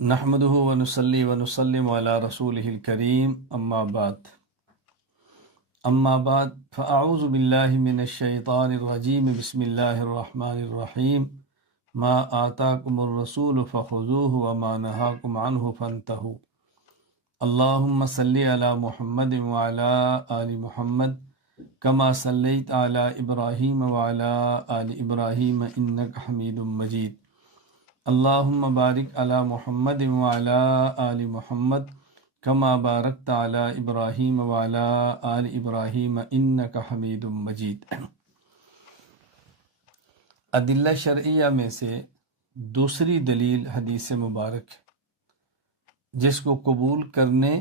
نحمده ونصلي ونسلم على رسوله الكريم أما بعد فأعوذ بالله من الشيطان الرجيم بسم الله الرحمن الرحيم ما آتاكم الرسول فخذوه وما نهاكم عنه فانتهوا اللهم صل على محمد وعلى آل محمد كما صليت على إبراهيم وعلى آل إبراهيم إنك حميد مجيد اللهم بارک علی محمد وعلی آل محمد کما بارکت علی ابراہیم وعلی آل ابراہیم انک حمید مجید۔ ادلہ شرعیہ میں سے دوسری دلیل حدیث مبارک، جس کو قبول کرنے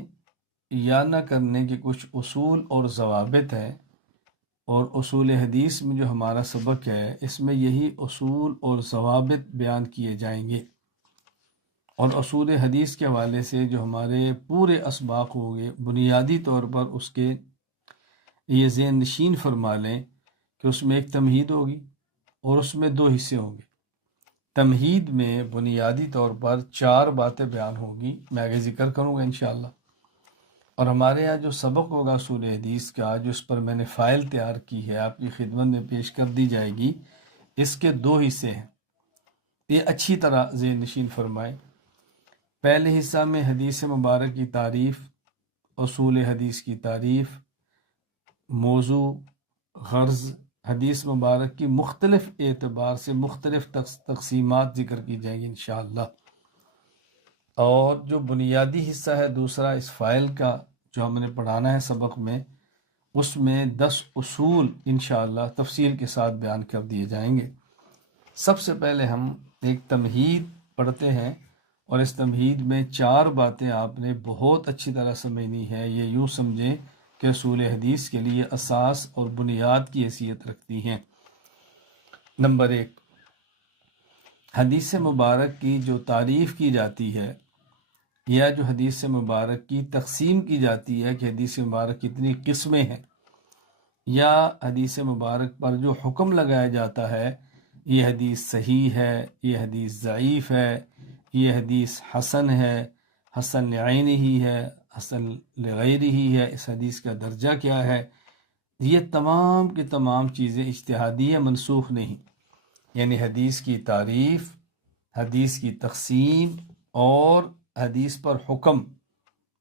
یا نہ کرنے کے کچھ اصول اور ضوابط ہیں، اور اصول حدیث میں جو ہمارا سبق ہے اس میں یہی اصول اور ضوابط بیان کیے جائیں گے، اور اصول حدیث کے حوالے سے جو ہمارے پورے اسباق ہوں گے بنیادی طور پر اس کے یہ ذہن نشین فرما لیں کہ اس میں ایک تمہید ہوگی اور اس میں دو حصے ہوں گے۔ تمہید میں بنیادی طور پر 4 باتیں بیان ہوں گی، میں آگے ذکر کروں گا انشاءاللہ، اور ہمارے یہاں جو سبق ہوگا اصول حدیث کا، جو اس پر میں نے فائل تیار کی ہے آپ کی خدمت میں پیش کر دی جائے گی، اس کے 2 حصے ہیں، یہ اچھی طرح ذہن نشین فرمائیں۔ پہلے حصہ میں حدیث مبارک کی تعریف، اصول حدیث کی تعریف، موضوع، غرض، حدیث مبارک کی مختلف اعتبار سے مختلف تقسیمات ذکر کی جائیں گی انشاءاللہ، اور جو بنیادی حصہ ہے دوسرا اس فائل کا جو ہم نے پڑھانا ہے سبق میں، اس میں 10 اصول انشاءاللہ تفصیل کے ساتھ بیان کر دیے جائیں گے۔ سب سے پہلے ہم ایک تمہید پڑھتے ہیں، اور اس تمہید میں 4 باتیں آپ نے بہت اچھی طرح سمجھنی ہے، یہ یوں سمجھیں کہ اصول حدیث کے لیے اساس اور بنیاد کی حیثیت رکھتی ہیں۔ نمبر 1، حدیث مبارک کی جو تعریف کی جاتی ہے یا جو حدیث مبارک کی تقسیم کی جاتی ہے کہ حدیث مبارک کتنی قسمیں ہیں، یا حدیث مبارک پر جو حکم لگایا جاتا ہے یہ حدیث صحیح ہے، یہ حدیث ضعیف ہے، یہ حدیث حسن ہے، حسن لعینہ ہے، حسن لغیرہ ہے، اس حدیث کا درجہ کیا ہے، یہ تمام کی تمام چیزیں اجتہادی ہیں، منسوخ نہیں۔ یعنی حدیث کی تعریف، حدیث کی تقسیم اور حدیث پر حکم،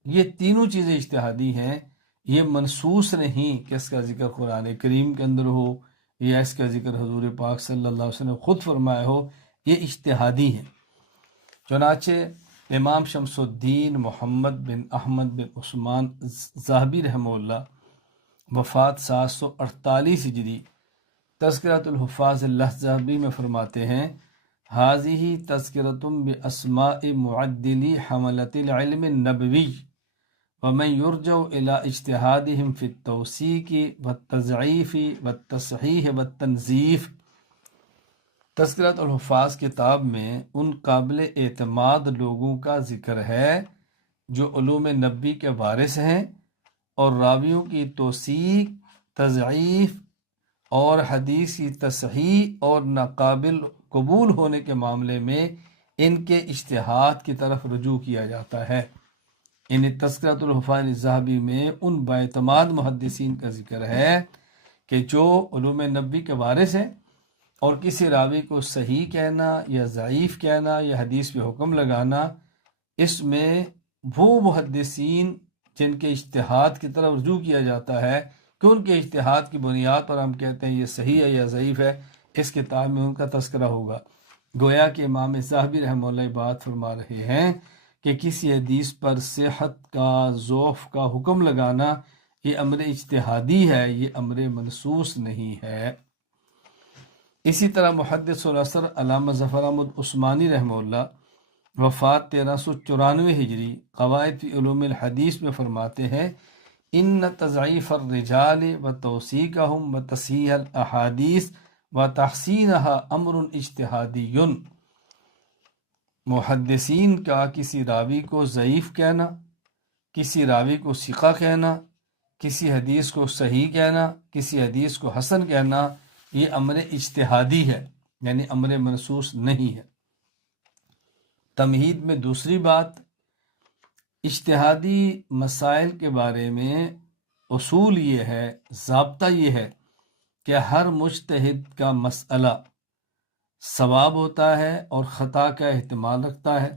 یہ تینوں چیزیں اجتہادی ہیں، یہ منسوخ نہیں کہ اس کا ذکر قرآن کریم کے اندر ہو یا اس کا ذکر حضور پاک صلی اللہ علیہ وسلم نے خود فرمایا ہو، یہ اجتہادی ہیں۔ چنانچہ امام شمس الدین محمد بن احمد بن عثمان ذہبی رحمہ اللہ، وفات 748 ہجری، تذکرۃ الحفاظ الذہبی میں فرماتے ہیں، حاذہ تذکرۃ باسماء معدلی حملۃ العلم النبوی ومن یرجع الی اجتہادہم فی التوثیق والتضعیف والتصحیح والتنظیف۔ تذکرۃ الحفاظ کتاب میں ان قابل اعتماد لوگوں کا ذکر ہے جو علوم نبی کے وارث ہیں، اور راویوں کی توثیق، تضعیف اور حدیث کی تصحیح اور ناقابل قبول ہونے کے معاملے میں ان کے اجتہاد کی طرف رجوع کیا جاتا ہے۔ ان تذکرۃ الحفاظ الذہبی میں ان باعتماد محدثین کا ذکر ہے کہ جو علوم نبی کے وارث ہیں، اور کسی راوی کو صحیح کہنا یا ضعیف کہنا یا حدیث پہ حکم لگانا، اس میں وہ محدثین جن کے اجتہاد کی طرف رجوع کیا جاتا ہے کہ ان کے اجتہاد کی بنیاد پر ہم کہتے ہیں یہ صحیح ہے یا ضعیف ہے، اس کتاب میں ان کا تذکرہ ہوگا۔ گویا کہ امام ذہبی رحمہ اللہ بات فرما رہے ہیں کہ کسی حدیث پر صحت کا، ضعف کا حکم لگانا یہ امر اجتہادی ہے، یہ امر منسوخ نہیں ہے۔ اسی طرح محدث العصر علامہ ظفر احمد عثمانی رحمہ اللہ، وفات 1394 ہجری، قواعد فی علوم الحدیث میں فرماتے ہیں، ان تضعیف الرجال و توثیقہم و تصحیح الاحادیث و تحسینہا امر اجتہادی۔ محدثین کا کسی راوی کو ضعیف کہنا، کسی راوی کو ثقہ کہنا، کسی حدیث کو صحیح کہنا، کسی حدیث کو حسن کہنا، یہ امر اجتہادی ہے، یعنی امر منسوخ نہیں ہے۔ تمہید میں دوسری بات، اجتہادی مسائل کے بارے میں اصول یہ ہے، ضابطہ یہ ہے کہ ہر مجتہد کا مسئلہ صواب ہوتا ہے اور خطا کا احتمال رکھتا ہے،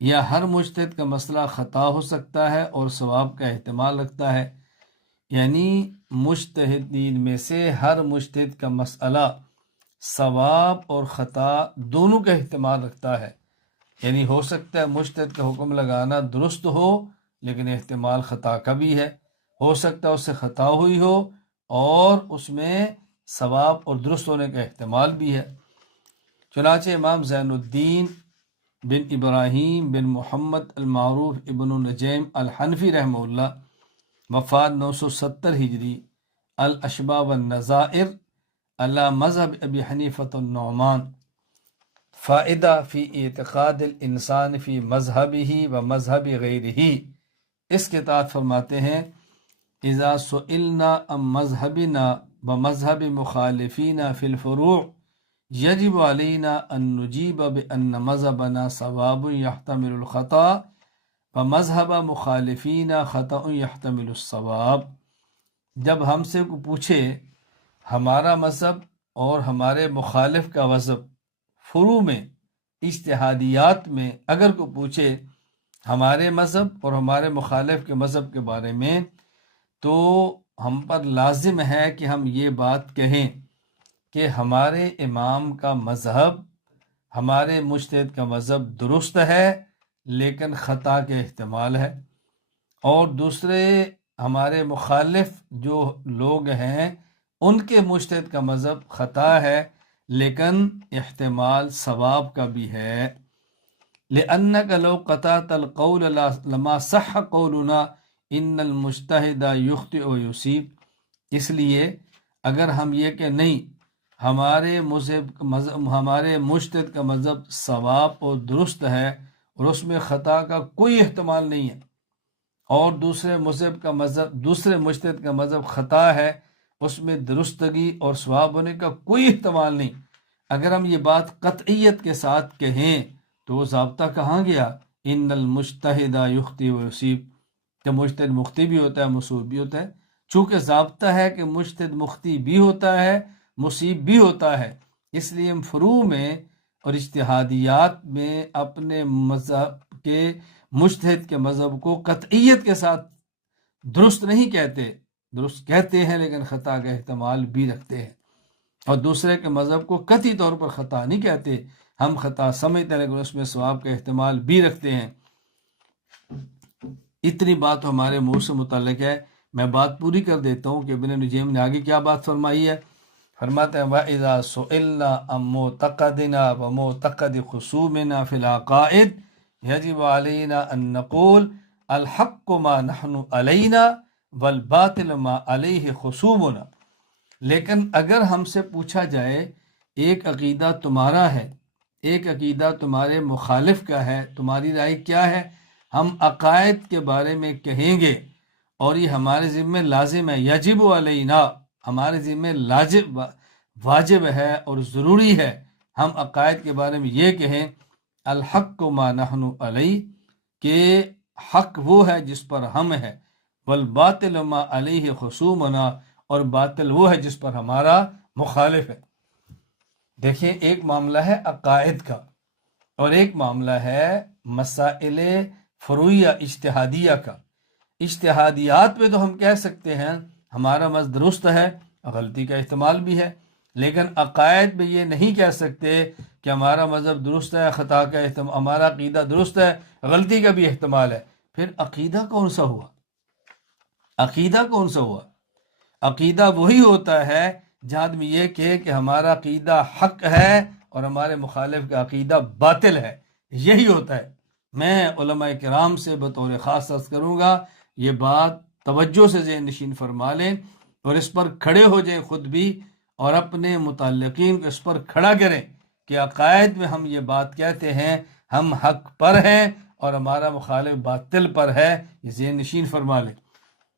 یا ہر مجتہد کا مسئلہ خطا ہو سکتا ہے اور صواب کا احتمال رکھتا ہے، یعنی مجتہدین میں سے ہر مجتہد کا مسئلہ صواب اور خطا دونوں کا احتمال رکھتا ہے، یعنی ہو سکتا ہے مجتہد کا حکم لگانا درست ہو لیکن احتمال خطا کا بھی ہے، ہو سکتا ہے اس سے خطا ہوئی ہو اور اس میں ثواب اور درست ہونے کا احتمال بھی ہے۔ چنانچہ امام زین الدین بن ابراہیم بن محمد المعروف ابن نجیم الحنفی رحمہ اللہ، وفات 970 ہجری، الاشباح والنظائر علی مذہب ابی حنیفۃ النعمان، فائدہ فی اعتقاد الانسان فی مذہبہ و مذہب غیرہ، اس کے تحت فرماتے ہیں اذا سئلنا عن مذہبنا و مذہب مخالفینا فی الفروع یجب علینا ان نجیب بان مذہبنا صواب یحتمل الخطا و مذہب مخالفینا خطا یحتمل الصواب۔ جب ہم سے کو پوچھے ہمارا مذہب اور ہمارے مخالف کا مذہب فروع میں، اجتہادیات میں، اگر کو پوچھے ہمارے مذہب اور ہمارے مخالف کے مذہب کے بارے میں، تو ہم پر لازم ہے کہ ہم یہ بات کہیں کہ ہمارے امام کا مذہب، ہمارے مجتہد کا مذہب درست ہے لیکن خطا کے احتمال ہے، اور دوسرے ہمارے مخالف جو لوگ ہیں ان کے مجتہد کا مذہب خطا ہے لیکن احتمال ثواب کا بھی ہے۔ لأنك لو قطعت القول لما صح قولنا ان المجتہد یخطئ و یصیب، اس لیے اگر ہم یہ کہ نہیں ہمارے مجتہد کا مذہب صواب اور درست ہے اور اس میں خطا کا کوئی احتمال نہیں ہے، اور دوسرے مجتہد کا مذہب خطا ہے، اس میں درستگی اور ثواب ہونے کا کوئی احتمال نہیں، اگر ہم یہ بات قطعیت کے ساتھ کہیں تو وہ ضابطہ کہاں گیا؟ ان المجتہد یخطئ و یصیب، کہ مجتہد مخطئ بھی ہوتا ہے، مصیب بھی ہوتا ہے۔ چونکہ ضابطہ ہے کہ مجتہد مخطئ بھی ہوتا ہے، مصیب بھی ہوتا ہے، اس لیے ہم فروع میں اور اجتہادیات میں اپنے مذہب کے مجتہد کے مذہب کو قطعیت کے ساتھ درست نہیں کہتے، درست کہتے ہیں لیکن خطا کا احتمال بھی رکھتے ہیں، اور دوسرے کے مذہب کو قطعی طور پر خطا نہیں کہتے، ہم خطا سمجھتے ہیں لیکن اس میں ثواب کا احتمال بھی رکھتے ہیں۔ اتنی بات ہمارے منہ سے متعلق ہے، میں بات پوری کر دیتا ہوں کہ ابن نجیم نے آگے کیا بات فرمائی ہے۔ فرماتے ہیں وَإِذَا سُئِلْنَا عَن مُعْتَقَدِنَا وَمُعْتَقَدِ خُصُومِنَا فِي الْعَقَائِدِ يَجِبُ عَلَيْنَا أَن نَّقُولَ الْحَقُّ مَا نَحْنُ عَلَيْنَا وَالْبَاطِلُ مَا عَلَيْهِ خُصُومُنَا، لیکن اگر ہم سے پوچھا جائے ایک عقیدہ تمہارا ہے، ایک عقیدہ تمہارے مخالف کا ہے، تمہاری رائے کیا ہے؟ ہم عقائد کے بارے میں کہیں گے اور یہ ہمارے ذمہ لازم ہے، یجب علینا، ہمارے ذمہ واجب ہے اور ضروری ہے ہم عقائد کے بارے میں یہ کہیں الحق ما نحن علیہ، کہ حق وہ ہے جس پر ہم ہے، والباطل ما علیہ خصومنا، اور باطل وہ ہے جس پر ہمارا مخالف ہے۔ دیکھیں ایک معاملہ ہے عقائد کا اور ایک معاملہ ہے مسائل فروعیہ اجتہادیہ کا۔ اجتہادیات پہ تو ہم کہہ سکتے ہیں ہمارا مذہب درست ہے، غلطی کا احتمال بھی ہے، لیکن عقائد میں یہ نہیں کہہ سکتے کہ ہمارا مذہب درست ہے، خطا کا احتمال، ہمارا عقیدہ درست ہے، غلطی کا بھی احتمال ہے۔ پھر عقیدہ کون سا ہوا؟ عقیدہ کون سا ہوا؟ عقیدہ وہی ہوتا ہے جہاں آدمی یہ کہے کہ ہمارا عقیدہ حق ہے اور ہمارے مخالف کا عقیدہ باطل ہے، یہی ہوتا ہے۔ میں علماء کرام سے بطور خاص عرض کروں گا یہ بات توجہ سے ذہن نشین فرما لیں اور اس پر کھڑے ہو جائیں خود بھی، اور اپنے متعلقین کو اس پر کھڑا کریں کہ عقائد میں ہم یہ بات کہتے ہیں ہم حق پر ہیں اور ہمارا مخالف باطل پر ہے، یہ ذہن نشین فرما لیں۔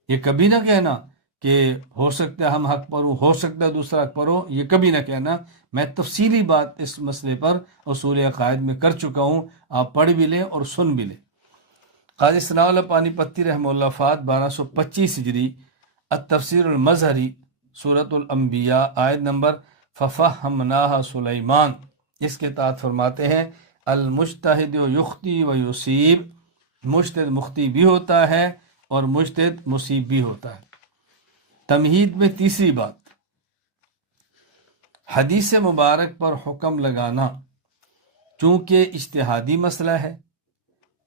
یہ کبھی نہ کہنا کہ ہو سکتا ہے ہم حق پر ہوں، ہو سکتا ہے دوسرا حق پر ہو، یہ کبھی نہ کہنا۔ میں تفصیلی بات اس مسئلے پر اصول عقائد میں کر چکا ہوں، آپ پڑھ بھی لیں اور سن بھی لیں۔ قاضی ثناء اللہ پانی پتی رحمہ اللہ وفات 1225 ہجری، التفسیر المظہری، سورۃ الانبیاء، آیت نمبر ففہمناہا سلیمان، اس کے تحت فرماتے ہیں المجتہد یخطی و یصیب، مجتہد مخطی بھی ہوتا ہے اور مجتہد مصیب بھی ہوتا ہے۔ تمہید میں تیسری بات، حدیث مبارک پر حکم لگانا چونکہ اجتہادی مسئلہ ہے،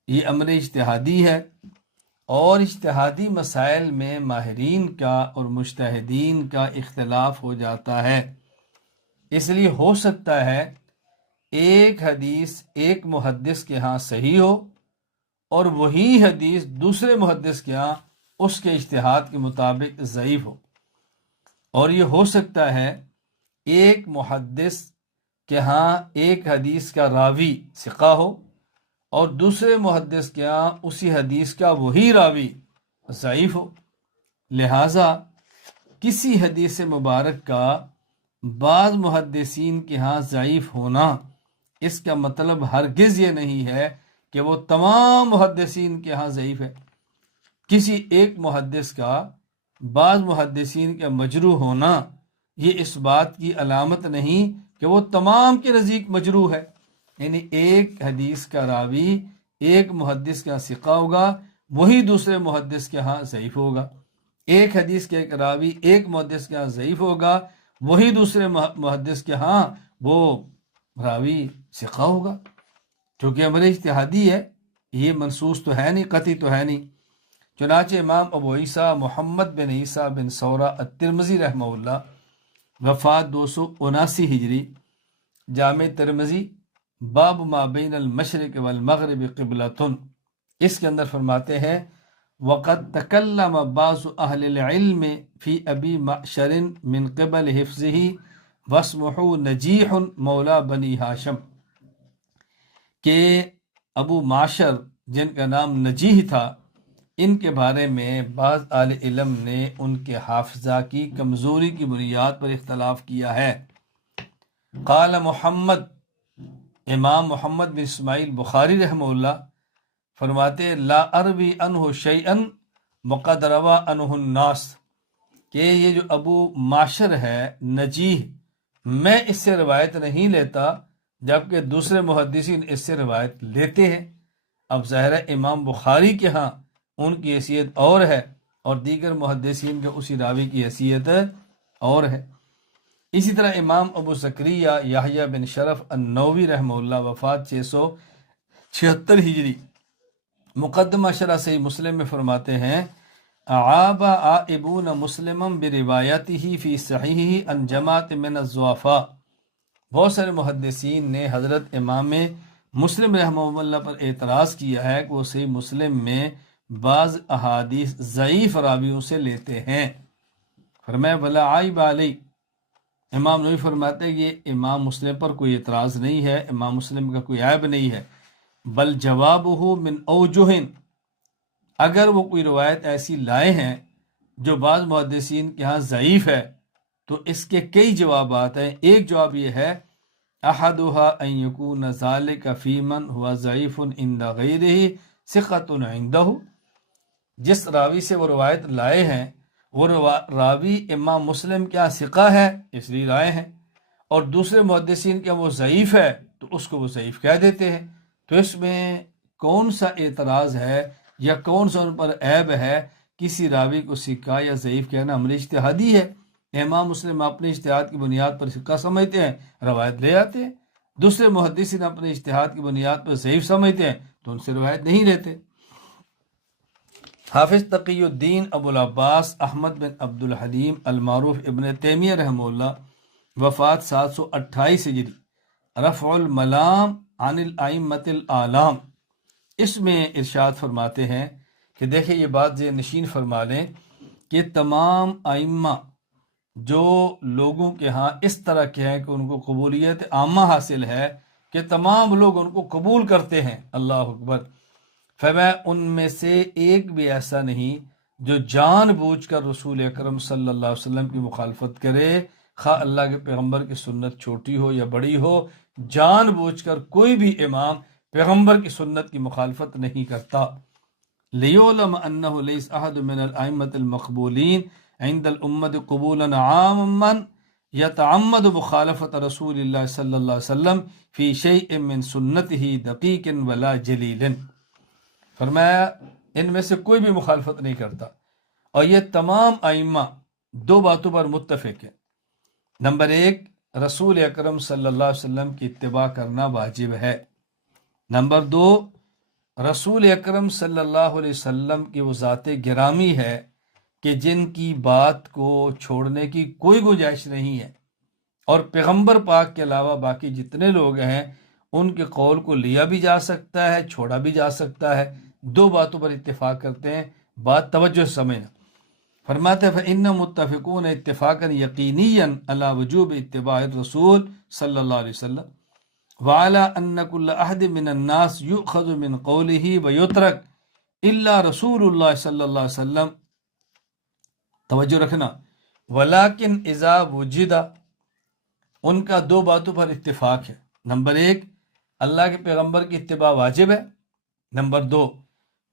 یہ امر اجتہادی ہے، اور اجتہادی مسائل میں ماہرین کا اور مجتہدین کا اختلاف ہو جاتا ہے، اس لیے ہو سکتا ہے ایک حدیث ایک محدث کے ہاں صحیح ہو اور وہی حدیث دوسرے محدث کے ہاں اس کے اجتہاد کے مطابق ضعیف ہو، اور یہ ہو سکتا ہے ایک محدث کے ہاں ایک حدیث کا راوی ثقہ ہو اور دوسرے محدث کے ہاں اسی حدیث کا وہی راوی ضعیف ہو، لہٰذا کسی حدیث مبارک کا بعض محدثین کے ہاں ضعیف ہونا اس کا مطلب ہرگز یہ نہیں ہے کہ وہ تمام محدثین کے ہاں ضعیف ہے۔ کسی ایک محدث کا بعض محدثین کا مجروح ہونا یہ اس بات کی علامت نہیں کہ وہ تمام کے نزدیک مجروح ہے، یعنی ایک حدیث کا راوی ایک محدث کا ثقہ ہوگا، وہی دوسرے محدث کے ہاں ضعیف ہوگا، ایک حدیث کے ایک راوی ایک محدث کے ہاں ضعیف ہوگا، وہی دوسرے محدث کے ہاں وہ راوی ثقہ ہوگا، چونکہ امر اجتہادی ہے، یہ منصوص تو ہے نہیں، قطعی تو ہے نہیں۔ چنانچہ امام ابو عیسیٰ محمد بن عیسیٰ بن ثورہ الترمذی رحمہ اللہ، وفات 279 ہجری، جامع ترمذی، باب ما بین المشرق والمغرب قبلۃ، اس کے اندر فرماتے ہیں وقد تکلم بعض اہل العلم فی ابی معشر من قبل حفظہ واسمہ نجیح مولا بنی ہاشم، کہ ابو معشر جن کا نام نجیح تھا، ان کے بارے میں بعض اہل علم نے ان کے حافظہ کی کمزوری کی بنیاد پر اختلاف کیا ہے۔ قال محمد، امام محمد بن اسماعیل بخاری رحمہ اللہ فرماتے لا اروی عنہ شیئا وقد روى عنہ الناس، کہ یہ جو ابو معشر ہے نجیح، میں اس سے روایت نہیں لیتا جبکہ دوسرے محدثین اس سے روایت لیتے ہیں۔ اب ظاہر ہے امام بخاری کے ہاں ان کی حیثیت اور ہے اور دیگر محدثین کے اسی راوی کی حیثیت اور ہے۔ اسی طرح امام ابو زکریا یحییٰ بن شرف النووی رحمہ اللہ، وفات 676 ہجری، مقدمہ شرح صحیح مسلم میں فرماتے ہیں اعاب عائبون مسلما بروایتہ فی صحیحہ عن جماعت من الضعفاء، بہت سارے محدثین نے حضرت امام مسلم رحمہ اللہ پر اعتراض کیا ہے کہ وہ صحیح مسلم میں بعض احادیث ضعیف راویوں سے لیتے ہیں، فرمایا ولا عیب علی، امام نووی فرماتے ہیں یہ امام مسلم پر کوئی اعتراض نہیں ہے، امام مسلم کا کوئی عیب نہیں ہے، بل جوابہ من اوجہ، اگر وہ کوئی روایت ایسی لائے ہیں جو بعض محدثین کے ہاں ضعیف ہے تو اس کے کئی جوابات ہیں۔ ایک جواب یہ ہے احدها ان یکون ذلک فی من هو ضعیف عند غیرہ ثقۃ عندہ، جس راوی سے وہ روایت لائے ہیں وہ راوی امام مسلم کیا ثقہ ہے اس لیے لائے ہیں، اور دوسرے محدثین کیا وہ ضعیف ہے تو اس کو وہ ضعیف کہہ دیتے ہیں، تو اس میں کون سا اعتراض ہے یا کون سا ان پر عیب ہے؟ کسی راوی کو ثقہ یا ضعیف کہنا امر اجتہادی ہے، امام مسلم اپنے اجتہاد کی بنیاد پر ثقہ سمجھتے ہیں، روایت لے آتے ہیں، دوسرے محدثین اپنے اجتہاد کی بنیاد پر ضعیف سمجھتے ہیں تو ان سے روایت نہیں لیتے۔ حافظ تقی الدین ابو العباس احمد بن عبد الحلیم المعروف ابن تیمیہ رحمہ اللہ، وفات 728 ہجری، رفع الملام عن الائمۃ الاعلام، اس میں ارشاد فرماتے ہیں کہ دیکھیں یہ بات ذہن نشین فرما لیں کہ تمام ائمہ جو لوگوں کے ہاں اس طرح کے ہیں کہ ان کو قبولیت عامہ حاصل ہے کہ تمام لوگ ان کو قبول کرتے ہیں، اللہ اکبر، فرمایا ان میں سے ایک بھی ایسا نہیں جو جان بوجھ کر رسول اکرم صلی اللہ علیہ وسلم کی مخالفت کرے، خواہ اللہ کے پیغمبر کی سنت چھوٹی ہو یا بڑی ہو، جان بوجھ کر کوئی بھی امام پیغمبر کی سنت کی مخالفت نہیں کرتا۔ لیعلم انہ لیس احد من الائمۃ المقبولین عند الامت قبولا عاما یتعمد مخالفت رسول اللہ صلی اللہ علیہ وسلم فی شیء من سنتہ دقیق ولا جلیل۔ فرمایا ان میں سے کوئی بھی مخالفت نہیں کرتا، اور یہ تمام ائمہ دو باتوں پر متفق ہیں۔ نمبر ایک، رسول اکرم صلی اللہ علیہ وسلم کی اتباع کرنا واجب ہے۔ نمبر دو، رسول اکرم صلی اللہ علیہ وسلم کی وہ ذات گرامی ہے کہ جن کی بات کو چھوڑنے کی کوئی گنجائش نہیں ہے، اور پیغمبر پاک کے علاوہ باقی جتنے لوگ ہیں ان کے قول کو لیا بھی جا سکتا ہے، چھوڑا بھی جا سکتا ہے۔ دو باتوں پر اتفاق کرتے ہیں، بات توجہ سے سمجھنا۔ فرماتے ہیں فَإِنَّ مُتَّفِقُونَ اتفاقا یقینیا علی وجوب اتباع الرسول صلی اللہ علیہ وسلم وعلى أن كل أحد من الناس يؤخذ من قوله ويترك إلا رسول اللہ صلی اللہ علیہ وسلم۔ توجہ رکھنا، ولیکن اذا وجد، ان کا دو باتوں پر اتفاق ہے۔ نمبر ایک، اللہ کے پیغمبر کی اتباع واجب ہے۔ نمبر دو،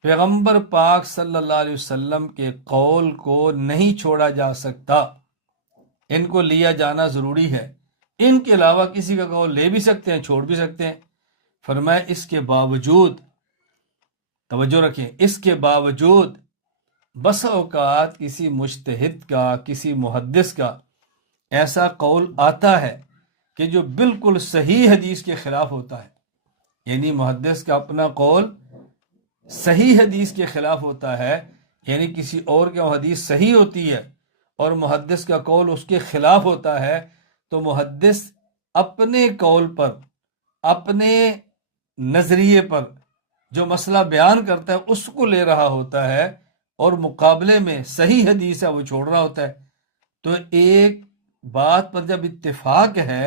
پیغمبر پاک صلی اللہ علیہ وسلم کے قول کو نہیں چھوڑا جا سکتا، ان کو لیا جانا ضروری ہے۔ ان کے علاوہ کسی کا قول لے بھی سکتے ہیں، چھوڑ بھی سکتے ہیں۔ فرمایا اس کے باوجود، توجہ رکھیں، اس کے باوجود بسا اوقات کسی مجتہد کا، کسی محدث کا ایسا قول آتا ہے کہ جو بالکل صحیح حدیث کے خلاف ہوتا ہے، یعنی محدث کا اپنا قول صحیح حدیث کے خلاف ہوتا ہے، یعنی کسی اور کے حدیث صحیح ہوتی ہے اور محدث کا قول اس کے خلاف ہوتا ہے، تو محدث اپنے قول پر، اپنے نظریے پر جو مسئلہ بیان کرتا ہے اس کو لے رہا ہوتا ہے، اور مقابلے میں صحیح حدیث ہے وہ چھوڑ رہا ہوتا ہے۔ تو ایک بات پر جب اتفاق ہے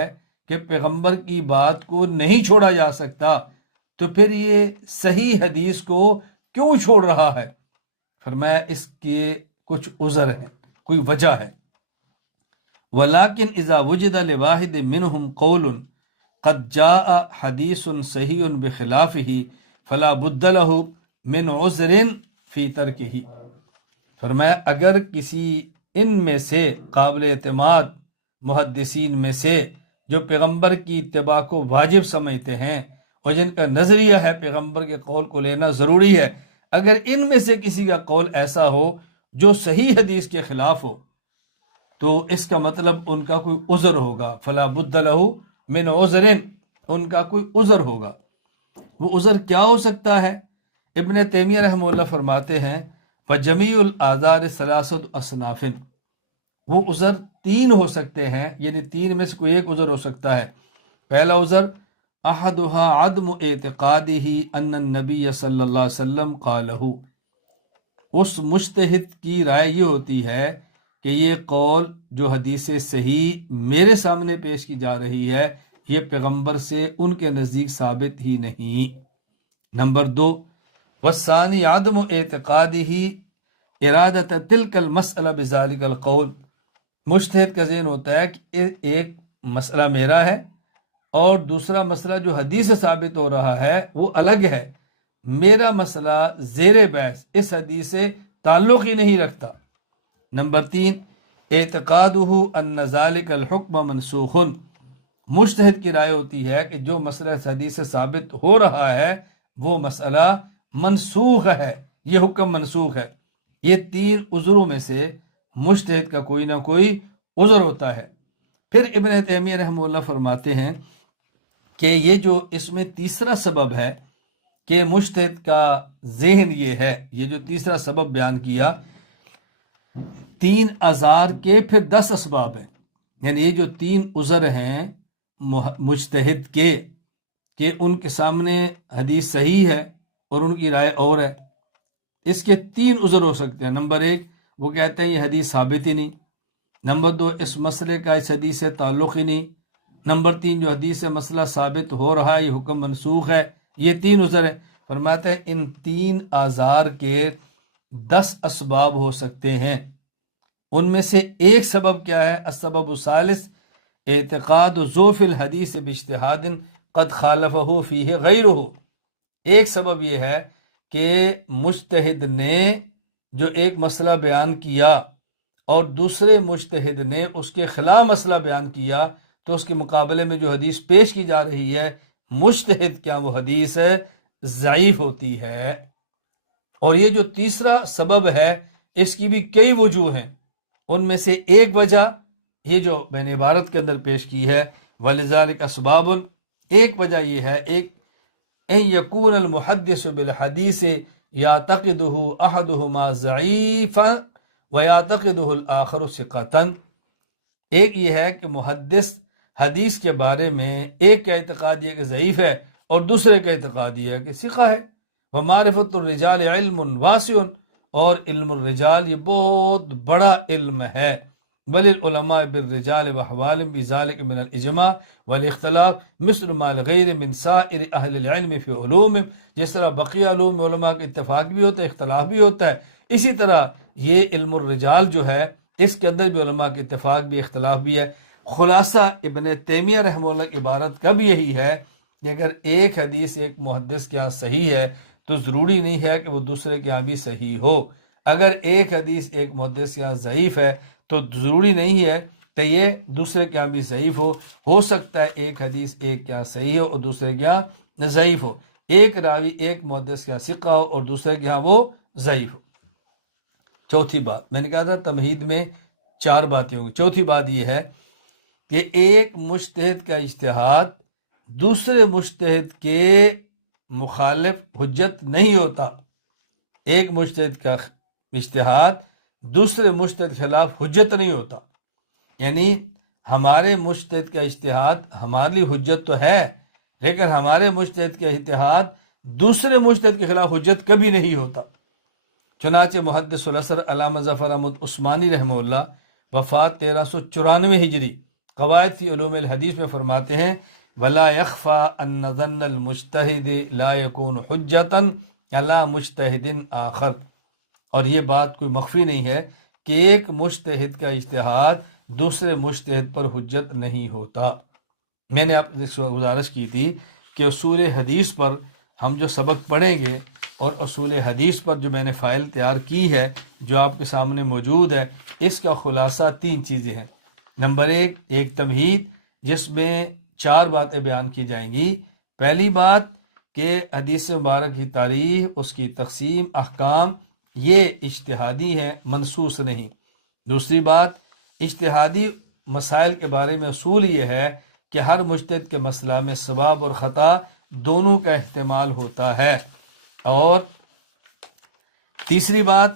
کہ پیغمبر کی بات کو نہیں چھوڑا جا سکتا، تو پھر یہ صحیح حدیث کو کیوں چھوڑ رہا ہے؟ فرمایا اس کے کچھ عذر ہیں، کوئی وجہ ہے۔ وَلَكِنْ إِذَا وُجِدَ لِوَاحِدٍ مِّنْهُمْ قَوْلٌ قَدْ جَاءَ حَدِيثٌ صَحِيحٌ بِخِلَافِهِ فَلَا بُدَّ لَهُ مِنْ عُذْرٍ فِي تَرْكِهِ۔ فرمایا اگر کسی ان میں سے قابل اعتماد محدثین میں سے جو پیغمبر کی اتباع کو واجب سمجھتے ہیں اور جن کا نظریہ ہے پیغمبر کے قول کو لینا ضروری ہے، اگر ان میں سے کسی کا قول ایسا ہو جو صحیح حدیث کے خلاف ہو، تو اس کا مطلب ان کا کوئی عذر ہوگا۔ فلا بد لہ من عذر، ان کا کوئی عذر ہوگا۔ وہ عذر کیا ہو سکتا ہے؟ ابن تیمیہ رحمہ اللہ فرماتے ہیں فجمیع الاعذار ثلاثۃ اصناف، وہ عذر تین ہو سکتے ہیں، یعنی تین میں سے کوئی ایک عذر ہو سکتا ہے۔ پہلا عذر احدها عدم اعتقادہ ان النبی صلی اللہ علیہ وسلم قالہ، اس مجتہد کی رائے یہ ہوتی ہے کہ یہ قول جو حدیث صحیح میرے سامنے پیش کی جا رہی ہے یہ پیغمبر سے ان کے نزدیک ثابت ہی نہیں۔ نمبر دو، والثانی عدم اعتقادہ ارادت تلک المسئلہ بذالک القول، مجتہد کا ذہن ہوتا ہے کہ ایک مسئلہ میرا ہے اور دوسرا مسئلہ جو حدیث سے ثابت ہو رہا ہے وہ الگ ہے، میرا مسئلہ زیر بحث اس حدیث سے تعلق ہی نہیں رکھتا۔ نمبر تین، اعتقادہ ان ذالک الحکم منسوخ، مجتہد کی رائے ہوتی ہے کہ جو مسئلہ اس حدیث سے ثابت ہو رہا ہے وہ مسئلہ منسوخ ہے، یہ حکم منسوخ ہے۔ یہ تین عذروں میں سے مجتہد کا کوئی نہ کوئی عذر ہوتا ہے۔ پھر ابن تیمیہ رحمہ اللہ فرماتے ہیں کہ یہ جو اس میں تیسرا سبب ہے کہ مجتہد کا ذہن یہ ہے، یہ جو تیسرا سبب بیان کیا، تین اعذار کے پھر 10 اسباب ہیں، یعنی یہ جو تین عذر ہیں مجتہد کے کہ ان کے سامنے حدیث صحیح ہے اور ان کی رائے اور ہے، اس کے تین عذر ہو سکتے ہیں۔ نمبر ایک، وہ کہتے ہیں یہ حدیث ثابت ہی نہیں۔ نمبر دو، اس مسئلے کا اس حدیث سے تعلق ہی نہیں۔ نمبر تین، جو حدیث سے مسئلہ ثابت ہو رہا ہے یہ حکم منسوخ ہے۔ یہ تین عذر ہیں۔ فرماتے ہیں ان تین اعذار کے 10 اسباب ہو سکتے ہیں۔ ان میں سے ایک سبب کیا ہے؟ السبب الثالث اعتقاد ضعف الحدیث باجتہاد قد خالفہ فیہ غیرہ۔ ایک سبب یہ ہے کہ مجتہد نے جو ایک مسئلہ بیان کیا اور دوسرے مجتہد نے اس کے خلاف مسئلہ بیان کیا، تو اس کے مقابلے میں جو حدیث پیش کی جا رہی ہے مجتہد کیا وہ حدیث ضعیف ہوتی ہے۔ اور یہ جو تیسرا سبب ہے اس کی بھی کئی وجوہ ہیں، ان میں سے ایک وجہ یہ جو میں نے عبارت کے اندر پیش کی ہے وَلِذَلِكَ أَسْبَابٌ، ایک وجہ یہ ہے، ایک ان یکون المحدث بالحدیث یعتقدہ احدہما ضعیفا ویعتقدہ الآخر ثقتا، ایک یہ ہے کہ محدث حدیث کے بارے میں ایک کا اعتقاد یہ کہ ضعیف ہے اور دوسرے کا اعتقاد یہ ہے کہ ثقہ ہے۔ ومعرفت الرجال علم واسع، اور علم الرجال یہ بہت بڑا علم ہے۔ بل العلماء بالرجال واحوال بذلك من الاجماع والاختلاف مثل ما الغیر من سائر اہل العلم فی علوم، جس طرح بقیہ علوم میں علماء کا اتفاق بھی ہوتا ہے، اختلاف بھی ہوتا ہے، اسی طرح یہ علم الرجال جو ہے اس کے اندر بھی علماء کے اتفاق بھی اختلاف بھی ہے۔ خلاصہ ابن تیمیہ رحمہ اللہ کی عبارت کا بھی یہی ہے کہ اگر ایک حدیث ایک محدث کے ہاں صحیح ہے تو ضروری نہیں ہے کہ وہ دوسرے کے ہاں بھی صحیح ہو۔ اگر ایک حدیث ایک محدث کے ہاں ضعیف ہے تو ضروری نہیں ہے کہ یہ دوسرے کے ہاں بھی ضعیف ہو سکتا ہے ایک حدیث ایک کے ہاں صحیح ہو اور دوسرے کے ہاں ضعیف ہو، ایک راوی ایک محدث کے ہاں ثقہ ہو اور دوسرے کے ہاں وہ ضعیف ہو۔ چوتھی بات میں نے کہا تھا تمہید میں 4 باتیں ہوں گی، چوتھی بات یہ ہے کہ ایک مجتہد کا اجتہاد دوسرے مجتہد کے مخالف حجت نہیں ہوتا۔ ایک مجتہد کا اجتہاد دوسرے مجتہد کے خلاف حجت نہیں ہوتا، یعنی ہمارے مجتہد کا اجتہاد ہمارے لیے حجت تو ہے، لیکن ہمارے مجتہد کا اجتہاد دوسرے مجتہد کے خلاف حجت کبھی نہیں ہوتا۔ چنانچہ محدث العصر علامہ ظفر احمد عثمانی رحمہ اللہ وفات 1394 ہجری قواعد فی علوم الحدیث میں فرماتے ہیں وَلَا يَخْفَى أَنَّ ظَنَّ الْمُجْتَهِدِ لَا يَكُونُ حُجَّةً عَلَى مُجْتَهِدٍ آخر، اور یہ بات کوئی مخفی نہیں ہے کہ ایک مجتہد کا اجتہاد دوسرے مجتہد پر حجت نہیں ہوتا۔ میں نے آپ سے گزارش کی تھی کہ اصول حدیث پر ہم جو سبق پڑھیں گے اور اصول حدیث پر جو میں نے فائل تیار کی ہے جو آپ کے سامنے موجود ہے، اس کا خلاصہ 3 چیزیں ہیں۔ نمبر 1 ایک تمہید جس میں 4 باتیں بیان کی جائیں گی۔ پہلی بات کہ حدیث مبارک کی تاریخ، اس کی تقسیم، احکام یہ اجتہادی ہیں، منصوص نہیں۔ دوسری بات اجتہادی مسائل کے بارے میں اصول یہ ہے کہ ہر مجتہد کے مسئلہ میں صواب اور خطا دونوں کا احتمال ہوتا ہے۔ اور تیسری بات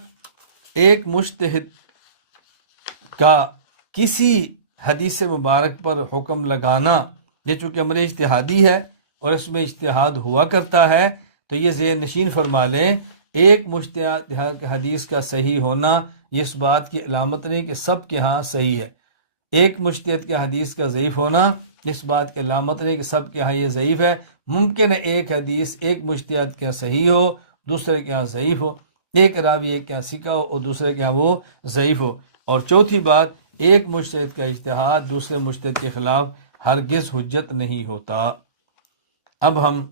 ایک مجتہد کا کسی حدیث مبارک پر حکم لگانا یہ چونکہ امر اجتہادی ہے اور اس میں اجتہاد ہوا کرتا ہے، تو یہ ذہن نشین فرما لیں ایک مجتہد حدیث کا صحیح ہونا یہ اس بات کی علامت نہیں کہ سب کے ہاں صحیح ہے، ایک مجتہد کے حدیث کا ضعیف ہونا اس بات کی علامت نہیں کہ سب کے ہاں یہ ضعیف ہے۔ ممکن ہے ایک حدیث ایک مجتہد کے ہاں صحیح ہو دوسرے کے ہاں ضعیف ہو، ایک راوی ایک کے ہاں ثقہ ہو اور دوسرے کے ہاں وہ ضعیف ہو۔ اور چوتھی بات ایک مجتہد کا اجتہاد دوسرے مجتہد کے خلاف ہرگز حجت نہیں ہوتا۔ اب ہم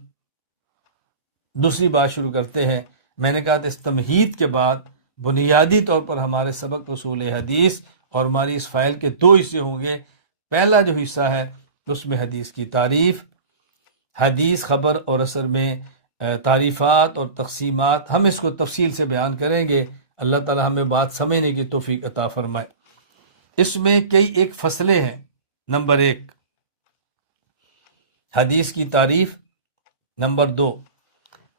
دوسری بات شروع کرتے ہیں۔ میں نے کہا تھا اس تمہید کے بعد بنیادی طور پر ہمارے سبق اصول حدیث اور ہماری اس فائل کے 2 حصے ہوں گے۔ پہلا جو حصہ ہے اس میں حدیث کی تعریف، حدیث خبر اور اثر میں تعریفات اور تقسیمات، ہم اس کو تفصیل سے بیان کریں گے۔ اللہ تعالی ہمیں بات سمجھنے کی توفیق عطا فرمائے۔ اس میں کئی ایک فصلیں ہیں۔ نمبر 1 حدیث کی تعریف، نمبر 2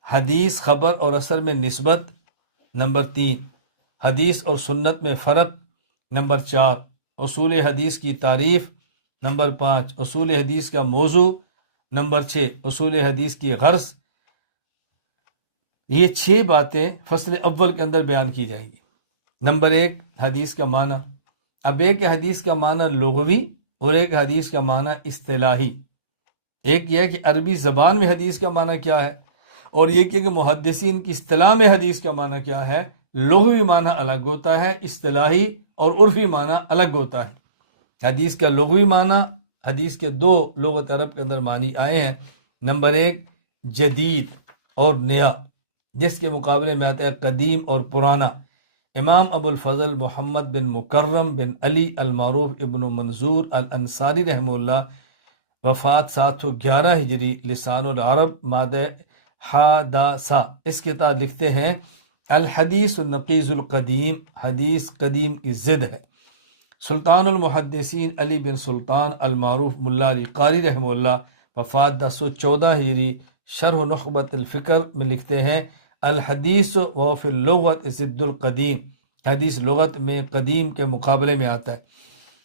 حدیث خبر اور اثر میں نسبت، نمبر 3 حدیث اور سنت میں فرق، نمبر 4 اصول حدیث کی تعریف، نمبر 5 اصول حدیث کا موضوع، نمبر 6 اصول حدیث کی غرض۔ یہ 6 باتیں فصل اول کے اندر بیان کی جائیں گی۔ نمبر 1 حدیث کا معنی۔ اب ایک حدیث کا معنی لغوی اور ایک حدیث کا معنی اصطلاحی۔ ایک یہ ہے کہ عربی زبان میں حدیث کا معنی کیا ہے، اور یہ کہ محدثین کی اصطلاح میں حدیث کا معنی کیا ہے۔ لغوی معنی الگ ہوتا ہے، اصطلاحی اور عرفی معنی الگ ہوتا ہے۔ حدیث کا لغوی معنی، حدیث کے دو لغت عرب کے اندر معنی آئے ہیں۔ نمبر ایک جدید اور نیا، جس کے مقابلے میں آتا ہے قدیم اور پرانا۔ امام ابو الفضل محمد بن مکرم بن علی المعروف ابن منظور الانصاری رحمہ اللہ، وفات 711 ہجری، لسان العرب مادہ حادثہ، اس کے تحت لکھتے ہیں الحدیث النقیض القدیم، حدیث قدیم کی ضد ہے۔ سلطان المحدثین علی بن سلطان المعروف ملا علی قاری رحمہ اللہ، وفات 1014 ہجری، شرح نخبۃ الفکر میں لکھتے ہیں الحدیث و فی اللغت ضد القدیم، حدیث لغت میں قدیم کے مقابلے میں آتا ہے۔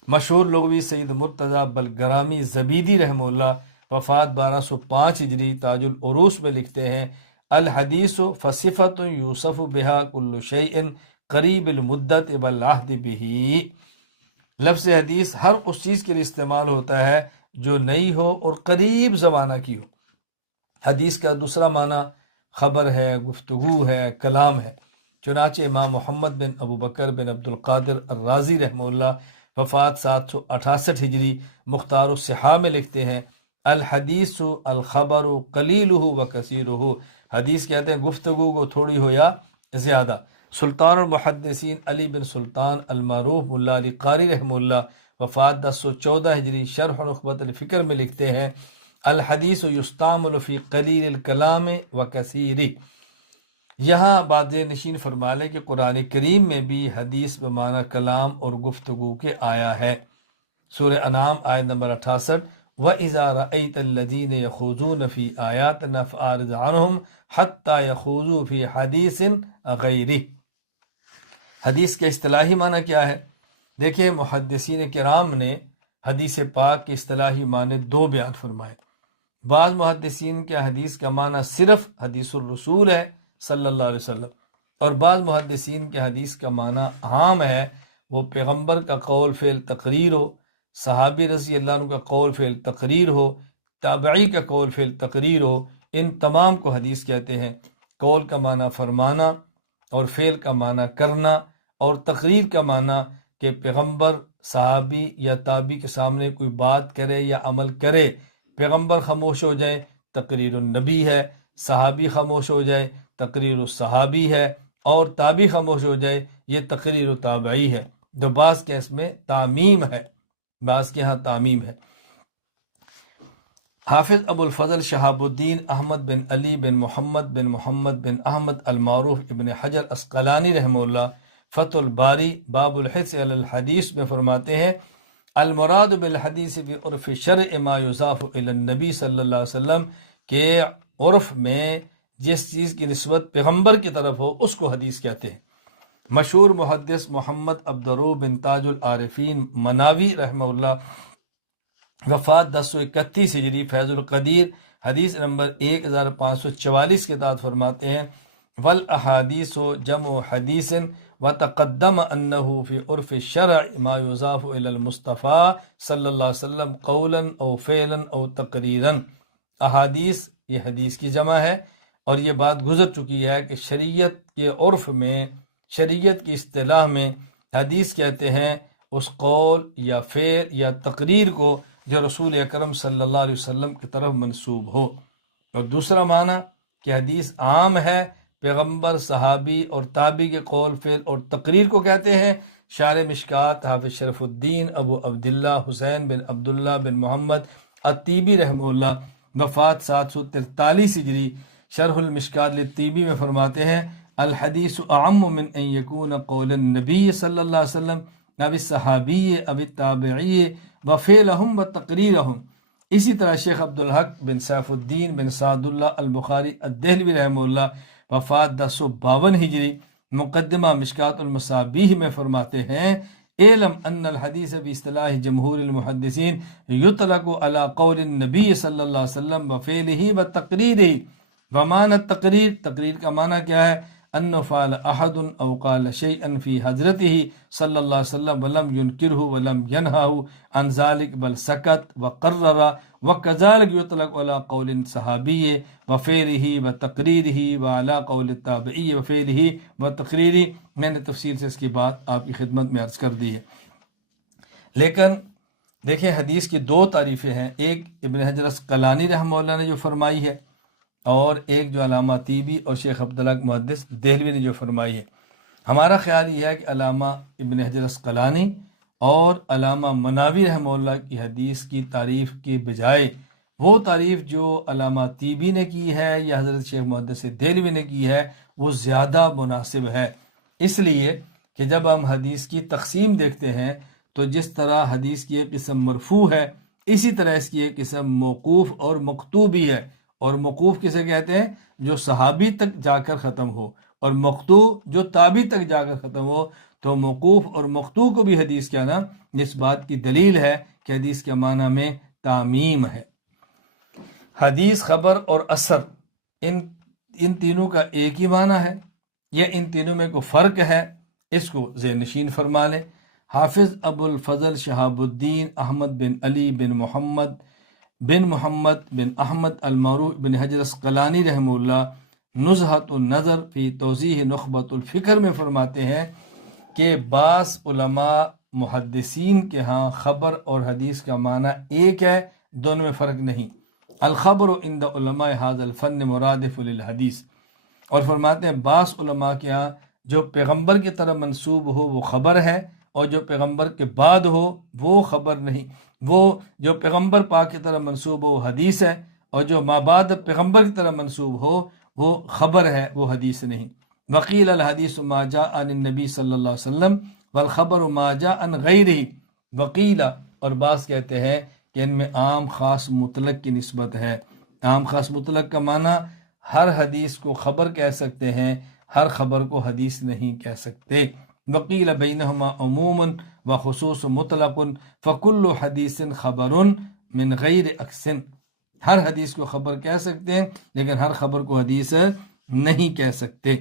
مشہور لغوی سید مرتضی بلگرامی زبیدی رحمہ اللہ، وفات 1205 ہجری، تاج العروس میں لکھتے ہیں الحدیث فصفت یوسف بہا کل شیء قریب المدت بالعہد بہ۔ لفظ حدیث ہر اس چیز کے لیے استعمال ہوتا ہے جو نئی ہو اور قریب زمانہ کی ہو۔ حدیث کا دوسرا معنی خبر ہے، گفتگو ہے، کلام ہے۔ چنانچہ امام محمد بن ابو بکر بن عبد القادر الرازی رحمہ اللہ، وفات 768 ہجری، مختار الصحاح میں لکھتے ہیں الحدیث الخبر قلیلہ و کثیرہ، حدیث کہتے ہیں گفتگو کو تھوڑی ہو یا زیادہ۔ سلطان المحدثین علی بن سلطان المعروف ملا علی قاری رحمہ اللہ، وفات 1014 ہجری، شرح نخبۃ الفکر میں لکھتے ہیں الحدیث یستعمل فی قلیل الکلام و کثیر۔ یہاں بات نشین فرما لیں کہ قرآن کریم میں بھی حدیث بمعنی کلام اور گفتگو کے آیا ہے۔ سورہ انعام آیت نمبر 68، وَإِذَا رَأَيْتَ الَّذِينَ يَخُوضُونَ فِي آيَاتِنَا فَأَعْرِضْ عَنْهُمْ حَتَّى يَخُوضُوا فِي حَدِيثٍ غَيْرِهِ۔ حدیث کے اصطلاحی معنی کیا ہے؟ دیکھیں محدثین کرام نے حدیث پاک کے اصطلاحی معنی دو بیان فرمائے۔ بعض محدثین کے حدیث کا معنی صرف حدیث الرسول ہے صلی اللہ علیہ وسلم، اور بعض محدثین کے حدیث کا معنی عام ہے، وہ پیغمبر کا قول فعل تقریر ہو، صحابی رضی اللہ عنہ کا قول فعل تقریر ہو، تابعی کا قول فعل تقریر ہو، ان تمام کو حدیث کہتے ہیں۔ قول کا معنی فرمانا، اور فعل کا معنی کرنا، اور تقریر کا معنی کہ پیغمبر صحابی یا تابعی کے سامنے کوئی بات کرے یا عمل کرے، پیغمبر خاموش ہو جائے تقریر النبی ہے، صحابی خاموش ہو جائے تقریر الصحابی ہے، اور تابعی خاموش ہو جائے یہ تقریر التابعی ہے۔ تو بعض کے اس میں تعمیم ہے، بعض کے ہاں تعمیم ہے۔ حافظ ابو الفضل شہاب الدین احمد بن علی بن محمد بن احمد المعروف ابن حجر اسقلانی رحمہ اللہ، فتح الباری باب الحث علی الحدیث میں فرماتے ہیں المراد بالحدیث بعرف شرع ما یضاف الی النبی صلی اللہ علیہ وسلم، کہ عرف میں جس چیز کی نسبت پیغمبر کی طرف ہو اس کو حدیث کہتے ہیں۔ مشہور محدث محمد عبدالرؤ بن تاج العارفین مناوی رحمہ اللہ، وفات 1031 ہجری، فیض القدیر حدیث نمبر 1544 کے تحت فرماتے ہیں والاحادیث جمع حدیث وتقدم انه فی عرف الشرع ما یضاف الی المصطفیٰ صلی اللہ علیہ وسلم قولا او فعلا او تقریرا۔ احادیث یہ حدیث کی جمع ہے، اور یہ بات گزر چکی ہے کہ شریعت کے عرف میں، شریعت کی اصطلاح میں حدیث کہتے ہیں اس قول یا فعل یا تقریر کو جو رسول اکرم صلی اللہ علیہ وسلم کی طرف منسوب ہو۔ اور دوسرا معنی کہ حدیث عام ہے، پیغمبر، صحابی اور تابعی کے قول فعل اور تقریر کو کہتے ہیں۔ شارح مشکات حافظ شرف الدین ابو عبداللہ حسین بن عبداللہ بن محمد الطیبی رحمہ اللہ، وفات 743 ہجری، شرح المشکات للطیبی میں فرماتے ہیں الحدیث اعم من ان یکون قول النبی صلی اللہ علیہ وسلم اب الصحابی اب التابعی وفعلہم وتقریرہم۔ اسی طرح شیخ عبدالحق بن سیف الدین بن سعد اللہ البخاری الدہلوی رحمہ اللہ، وفات 1052 ہجری، مقدمہ مشکات المصابیح میں فرماتے ہیں اعلم ان الحدیث باصطلاح جمہور المحدثین یطلق علی قول النبی صلی اللہ علیہ وسلم وفعلہ وتقریرہ۔ ومعنی التقریر، تقریر کا معنی کیا ہے؟ ان فعل احد او قال شيئا في حضرته صلی اللہ علیہ وسلم ولم ينكره ولم ينهه عن ذلك بل سكت وقرر وكذلك يطلق على قول صحابي وفعله وتقريره وعلى قول التابعي وفعله وتقريره. میں نے تفصیل سے اس کی بات آپ کی خدمت میں عرض کر دی ہے. لیکن دیکھیں حدیث کی دو تعریفیں ہیں، ایک ابن حجر عسقلانی رحمہ اللہ نے جو فرمائی ہے، اور ایک جو علامہ طیبی اور شیخ عبداللہ محدث دہلوی نے جو فرمائی ہے. ہمارا خیال یہ ہے کہ علامہ ابن حجر عسقلانی اور علامہ مناوی رحمہ اللہ کی حدیث کی تعریف کے بجائے وہ تعریف جو علامہ طیبی نے کی ہے یا حضرت شیخ محدث دہلوی نے کی ہے وہ زیادہ مناسب ہے. اس لیے کہ جب ہم حدیث کی تقسیم دیکھتے ہیں تو جس طرح حدیث کی ایک قسم مرفوع ہے، اسی طرح اس کی ایک قسم موقوف اور مقطوع بھی ہے. اور موقوف کسے کہتے ہیں؟ جو صحابی تک جا کر ختم ہو، اور مقطوع جو تابعی تک جا کر ختم ہو. تو موقوف اور مقطوع کو بھی حدیث کیا نا، اس بات کی دلیل ہے کہ حدیث کے معنی میں تعمیم ہے. حدیث، خبر اور اثر ان تینوں کا ایک ہی معنی ہے یا ان تینوں میں کوئی فرق ہے؟ اس کو ذہن نشین فرما لیں. حافظ ابو الفضل شہاب الدین احمد بن علی بن محمد بن احمد المعروف بن حجر عسقلانی رحمہ اللہ نزہۃ النظر فی توضیح نخبۃ الفکر میں فرماتے ہیں کہ بعض علماء محدثین کے ہاں خبر اور حدیث کا معنی ایک ہے، دونوں میں فرق نہیں. الخبر عند علماء هذا الفن مرادف للحدیث. اور فرماتے ہیں بعض علماء کے ہاں جو پیغمبر کی طرف منسوب ہو وہ خبر ہے، اور جو پیغمبر کے بعد ہو وہ خبر نہیں. وہ جو پیغمبر پاک کی طرف منسوب ہو وہ حدیث ہے، اور جو ما بعد پیغمبر کی طرف منسوب ہو وہ خبر ہے، وہ حدیث نہیں. وقیل الحدیث ما جاء عن النبی صلی اللہ علیہ وسلم والخبر ما جاء عن غیرہ. وقیل، اور بعض کہتے ہیں کہ ان میں عام خاص مطلق کی نسبت ہے. عام خاص مطلق کا معنی ہر حدیث کو خبر کہہ سکتے ہیں، ہر خبر کو حدیث نہیں کہہ سکتے. وقیل بینہما عموم و خصوص مطلق فکل حدیث خبر من غیر عکس. ہر حدیث کو خبر کہہ سکتے ہیں لیکن ہر خبر کو حدیث نہیں کہہ سکتے.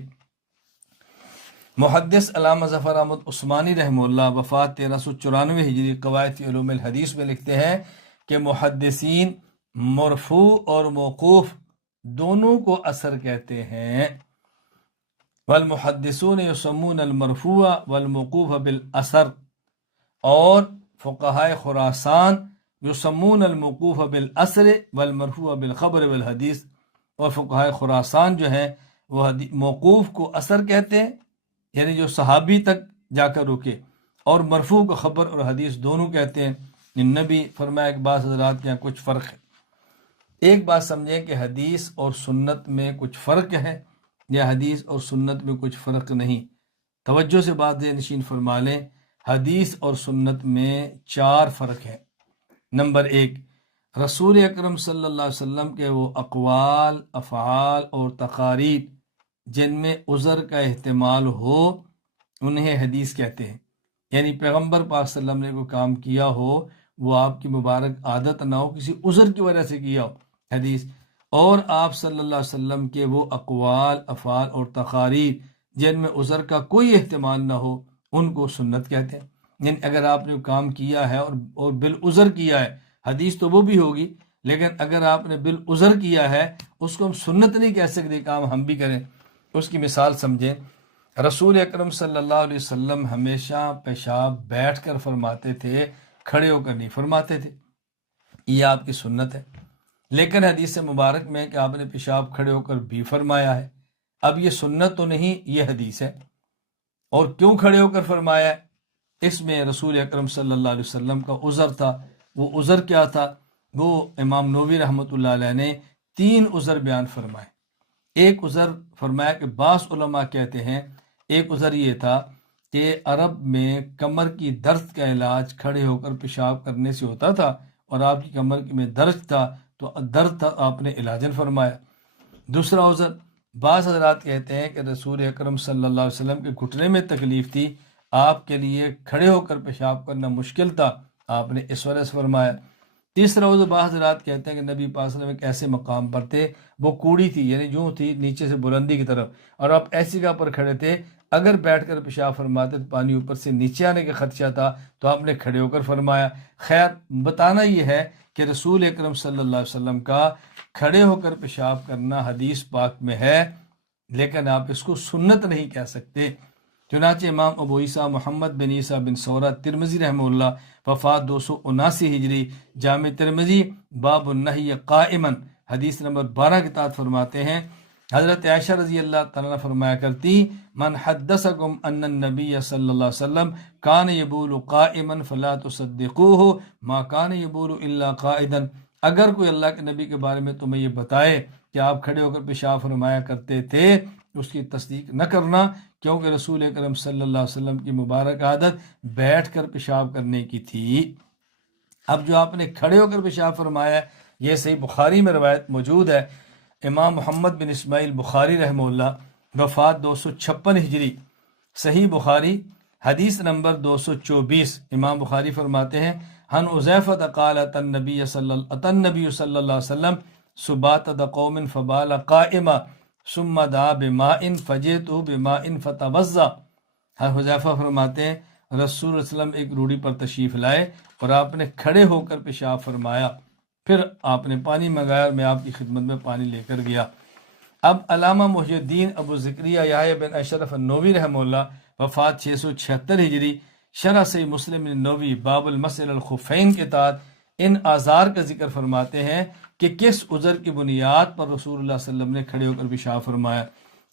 محدث علامہ ظفر احمد عثمانی رحمہ اللہ وفات 1394 ہجری قواعد فی علوم الحدیث میں لکھتے ہیں کہ محدثین مرفوع اور موقوف دونوں کو اثر کہتے ہیں. والمحدثون یسمون المرفوع والموقوف بالاثر. اور فقہائے خراسان یسمون الموقوف بالاثر والمرفوع بالخبر والحدیث. اور فقہائے خراسان جو ہیں وہ موقوف کو اثر کہتے ہیں، یعنی جو صحابی تک جا کر رکے، اور مرفوع کو خبر اور حدیث دونوں کہتے ہیں. نبی فرمایا کہ بعض حضرات کے یہاں کچھ فرق ہے. ایک بات سمجھیں کہ حدیث اور سنت میں کچھ فرق ہے یا حدیث اور سنت میں کچھ فرق نہیں. توجہ سے بات نشین فرما لیں، حدیث اور سنت میں 4 فرق ہیں. نمبر 1، رسول اکرم صلی اللہ علیہ وسلم کے وہ اقوال، افعال اور تقاریر جن میں عذر کا احتمال ہو انہیں حدیث کہتے ہیں. یعنی پیغمبر پاک صلی اللہ علیہ وسلم نے کوئی کام کیا ہو، وہ آپ کی مبارک عادت نہ ہو، کسی عذر کی وجہ سے کیا ہو، حدیث. اور آپ صلی اللہ علیہ وسلم کے وہ اقوال، افعال اور تقاریر جن میں عذر کا کوئی احتمال نہ ہو ان کو سنت کہتے ہیں. یعنی اگر آپ نے کام کیا ہے اور بالعذر کیا ہے، حدیث تو وہ بھی ہوگی، لیکن اگر آپ نے بالعذر کیا ہے اس کو ہم سنت نہیں کہہ سکتے، کام ہم بھی کریں. اس کی مثال سمجھیں، رسول اکرم صلی اللہ علیہ وسلم ہمیشہ پیشاب بیٹھ کر فرماتے تھے، کھڑے ہو کر نہیں فرماتے تھے. یہ آپ کی سنت ہے. لیکن حدیث مبارک میں کہ آپ نے پیشاب کھڑے ہو کر بھی فرمایا ہے. اب یہ سنت تو نہیں، یہ حدیث ہے. اور کیوں کھڑے ہو کر فرمایا ہے؟ اس میں رسول اکرم صلی اللہ علیہ وسلم کا عذر تھا. وہ عذر کیا تھا؟ وہ امام نووی رحمۃ اللہ علیہ نے 3 عذر بیان فرمائے. ایک عذر فرمایا کہ بعض علماء کہتے ہیں، ایک عذر یہ تھا کہ عرب میں کمر کی درد کا علاج کھڑے ہو کر پیشاب کرنے سے ہوتا تھا، اور آپ کی کمر میں درد تھا تو درد تھا، آپ نے علاجن فرمایا. دوسرا عذر، بعض حضرات کہتے ہیں کہ رسول اکرم صلی اللہ علیہ وسلم کے گھٹنے میں تکلیف تھی، آپ کے لیے کھڑے ہو کر پیشاب کرنا مشکل تھا، آپ نے اس وجہ سے فرمایا. تیسرا عضو بعض حضرات کہتے ہیں کہ نبی پاک صلی اللہ علیہ وسلم ایک ایسے مقام پر تھے، وہ کوڑی تھی یعنی یوں تھی نیچے سے بلندی کی طرف، اور آپ ایسی جگہ پر کھڑے تھے اگر بیٹھ کر پیشاب فرماتے تو پانی اوپر سے نیچے آنے کا خدشہ تھا، تو آپ نے کھڑے ہو کر فرمایا۔ خیر بتانا یہ ہے کہ رسول اکرم صلی اللہ علیہ وسلم کا کھڑے ہو کر پیشاب کرنا حدیث پاک میں ہے، لیکن آپ اس کو سنت نہیں کہہ سکتے۔ چنانچہ امام ابو عیسیٰ محمد بن عیسیٰ بن سورہ ترمذی رحمہ اللہ وفات 279 ہجری، جامع ترمذی باب النہی قائما حدیث نمبر 12 کے تحت فرماتے ہیں، حضرت عائشہ رضی اللہ تعالیٰ عنہ فرمایا کرتی، من حدثکم ان النبی صلی اللہ علیہ وسلم کان یبول قائما فلا تصدقوہ ما کان یبول الا قائدا، اگر کوئی اللہ کے نبی کے بارے میں تمہیں یہ بتائے کہ آپ کھڑے ہو کر پیشاب فرمایا کرتے تھے، اس کی تصدیق نہ کرنا، کیونکہ رسول اکرم صلی اللہ علیہ وسلم کی مبارک عادت بیٹھ کر پیشاب کرنے کی تھی۔ اب جو آپ نے کھڑے ہو کر پیشاب فرمایا ہے، یہ صحیح بخاری میں روایت موجود ہے۔ امام محمد بن اسماعیل بخاری رحمہ اللہ وفات 256 ہجری، صحیح بخاری حدیث نمبر 224، امام بخاری فرماتے ہیں ہن حذیفہ قال اتى النبی صلی اللہ علیہ وسلم سبات قوم فبال قائما ثم دعا بماء فجئته بماء فتوضا۔ حذیفہ فرماتے ہیں رسول اللہ علیہ وسلم ایک روڑی پر تشریف لائے اور آپ نے کھڑے ہو کر پیشاب فرمایا، پھر آپ نے پانی منگایا اور میں آپ کی خدمت میں پانی لے کر گیا۔ اب علامہ محی الدین ابو زکریا یحییٰ بن اشرف النووی رحمہ اللہ وفات 676 ہجری، شرح صحیح مسلم النووی باب المسح علی الخفین کے تحت ان آزار کا ذکر فرماتے ہیں کہ کس عذر کی بنیاد پر رسول اللہ صلی اللہ علیہ وسلم نے کھڑے ہو کر پیشاب فرمایا۔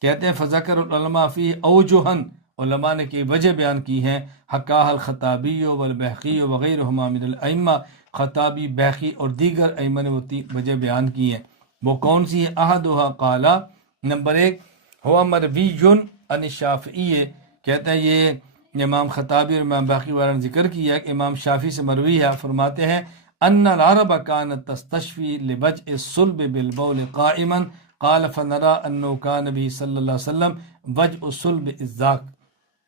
کہتے ہیں فذکر العلماء فی اوجہن، علماء نے کی وجہ بیان کی ہیں، حکاہ الخطابی والبحقی وغیرہما من الائمہ، خطابی بیحقی اور دیگر ائمہ نے وہ وجہ بیان کی ہیں۔ وہ کون سی ہے؟ احدھا قالا، نمبر 1 ہوا مروی عن الشافعی، کہتے ہیں یہ امام خطابی اور امام باقی والوں نے ذکر کیا کہ امام شافعی سے مروی ہے، فرماتے ہیں ان العرب كانت تستشفي لبجء الصلب بالبول قائما قال فنرى انه كان به صلی اللہ علیہ وسلم وجء الصلب الذاک،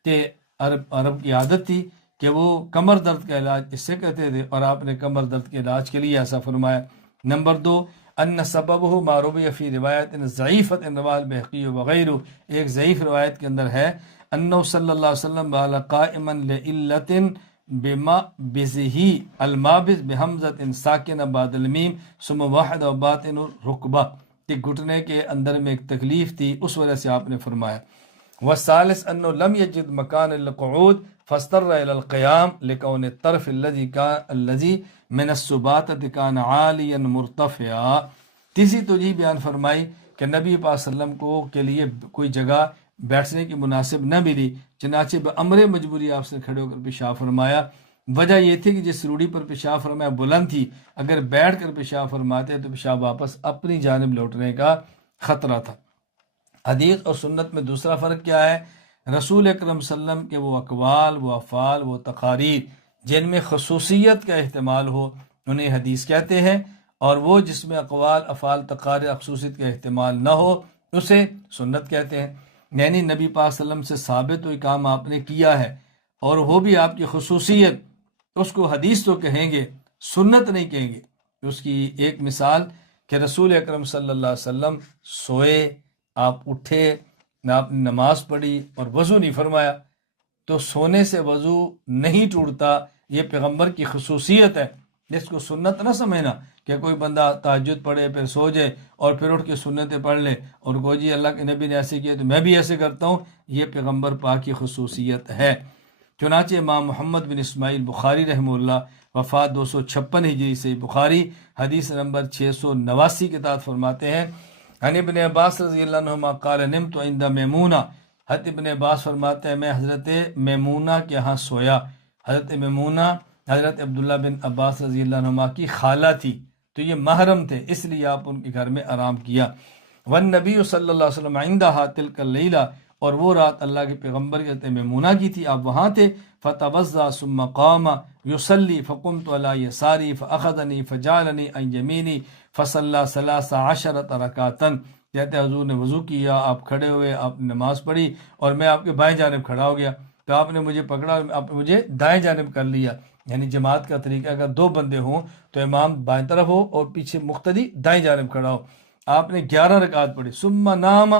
کہ عرب کی عادت تھی کہ وہ کمر درد کا علاج اس سے کرتے تھے، اور آپ نے کمر درد کے علاج کے لیے ایسا فرمایا۔ نمبر 2 ان سببہ ما روی فی روایت ضعیفۃ رواہ البیہقی وغیرہ، ایک ضعیف روایت کے اندر ہے انہ صلی اللہ علیہ وسلم بال قائما لعلۃ بما بزہی المابز بحمزۃ ساکن بعد المیم ثم واحد و باطن الرکبہ، کہ گھٹنے کے اندر میں ایک تکلیف تھی اس وجہ سے آپ نے فرمایا۔ والثالث انه لم يجد مكان للقعود فاضطر الى القيام لكون الطرف الذي من السباتة كان عاليا مرتفعا۔ تیسری توجیہ بیان فرمائی کہ نبی پاک صلی اللہ علیہ وسلم کو کے لیے کوئی جگہ بیٹھنے کی مناسب نہ ملی، چنانچہ بامر مجبوری آپ سے کھڑے ہو کر پیشاب فرمایا۔ وجہ یہ تھی کہ جس روڑی پر پیشاب فرمایا بلند تھی، اگر بیٹھ کر پیشاب فرماتے تو پیشاب واپس اپنی جانب لوٹنے کا خطرہ تھا۔ حدیث اور سنت میں دوسرا فرق کیا ہے؟ رسول اکرم صلی اللہ علیہ وسلم کے وہ اقوال، وہ افعال، وہ تقاریر جن میں خصوصیت کا احتمال ہو انہیں حدیث کہتے ہیں، اور وہ جس میں اقوال، افعال، تقاریر خصوصیت کا احتمال نہ ہو اسے سنت کہتے ہیں۔ یعنی نبی پاک صلی اللہ علیہ وسلم سے ثابت ہوئی کام آپ نے کیا ہے اور وہ بھی آپ کی خصوصیت، اس کو حدیث تو کہیں گے، سنت نہیں کہیں گے۔ اس کی ایک مثال کہ رسول اکرم صلی اللہ علیہ وسلم سوئے، آپ اٹھے، آپ نے نماز پڑھی اور وضو نہیں فرمایا، تو سونے سے وضو نہیں ٹوٹتا، یہ پیغمبر کی خصوصیت ہے، جس کو سنت نہ سمجھنا کہ کوئی بندہ تہجد پڑھے پھر سو جائے اور پھر اٹھ کے سنتیں پڑھ لے اور کوئی جی اللہ کے نبی نے ایسے کیا تو میں بھی ایسے کرتا ہوں، یہ پیغمبر پاک کی خصوصیت ہے۔ چنانچہ امام محمد بن اسماعیل بخاری رحمہ اللہ وفات 256 ہجری سے بخاری حدیث نمبر 689 کے تحت فرماتے ہیں عن ابن عباس رضی اللہ عنہما قال نمت عند میمونہ، حضرت ابن عباس فرماتے ہیں میں حضرت میمونہ کے ہاں سویا۔ حضرت میمونہ حضرت عبداللہ بن عباس رضی اللہ عنہما کی خالہ تھی، تو یہ محرم تھے، اس لیے آپ ان کے گھر میں آرام کیا۔ والنبی صلی اللہ علیہ وسلم عندها تلک اللیلہ، اور وہ رات اللہ کے پیغمبر کے حضرت میمونہ کی تھی، آپ وہاں تھے۔ فتوضا ثم قام یصلی فقمت علی یساری فاخذنی فجعلنی عن یمینی فصلی 13 رکعتا، کہتے حضور نے وضو کیا، آپ کھڑے ہوئے، آپ نے نماز پڑھی اور میں آپ کے بائیں جانب کھڑا ہو گیا، تو آپ نے مجھے پکڑا اور آپ نے مجھے دائیں جانب کر لیا. یعنی جماعت کا طریقہ اگر 2 بندے ہوں تو امام بائیں طرف ہو اور پیچھے مقتدی دائیں جانب کھڑا ہو. آپ نے 11 رکعت پڑھی. ثم نام،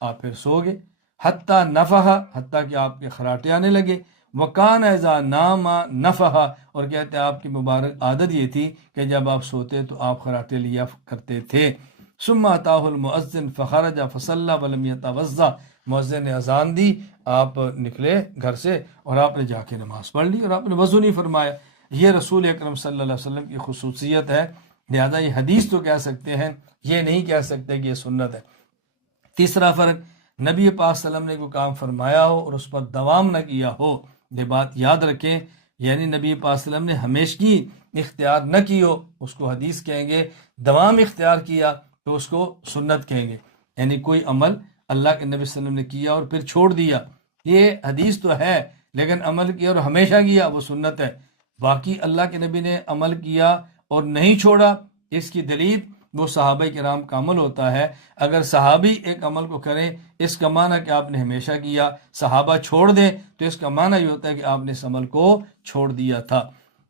آپ پھر سو گئے. حتیٰ نفحہ، حتیٰ کہ آپ کے خراٹے آنے لگے. وکان اذا نام نفحہ، اور کہتے ہیں آپ کی مبارک عادت یہ تھی کہ جب آپ سوتے تو آپ خراٹے لیا کرتے تھے. ثم اتاہ المؤذن فخرج فصلی ولم یتوضا، مؤذن نے اذان دی، آپ نکلے گھر سے اور آپ نے جا کے نماز پڑھ لی اور آپ نے وضو نہیں فرمایا. یہ رسول اکرم صلی اللہ علیہ وسلم کی خصوصیت ہے. لہذا یہ حدیث تو کہہ سکتے ہیں، یہ نہیں کہہ سکتے کہ یہ سنت ہے. تیسرا فرق، نبی پاک صلی اللہ علیہ وسلم نے کوئی کام فرمایا ہو اور اس پر دوام نہ کیا ہو. یہ بات یاد رکھیں، یعنی نبی پاک صلی اللہ علیہ وسلم نے ہمیشگی اختیار نہ کی ہو اس کو حدیث کہیں گے، دوام اختیار کیا تو اس کو سنت کہیں گے. یعنی کوئی عمل اللہ کے نبی صلی اللہ علیہ وسلم نے کیا اور پھر چھوڑ دیا، یہ حدیث تو ہے لیکن عمل کیا اور ہمیشہ کیا وہ سنت ہے. باقی اللہ کے نبی نے عمل کیا اور نہیں چھوڑا، اس کی دلیل وہ صحابہ کرام کا عمل ہوتا ہے. اگر صحابی ایک عمل کو کریں اس کا معنی کہ آپ نے ہمیشہ کیا، صحابہ چھوڑ دیں تو اس کا معنی یہ ہوتا ہے کہ آپ نے اس عمل کو چھوڑ دیا تھا.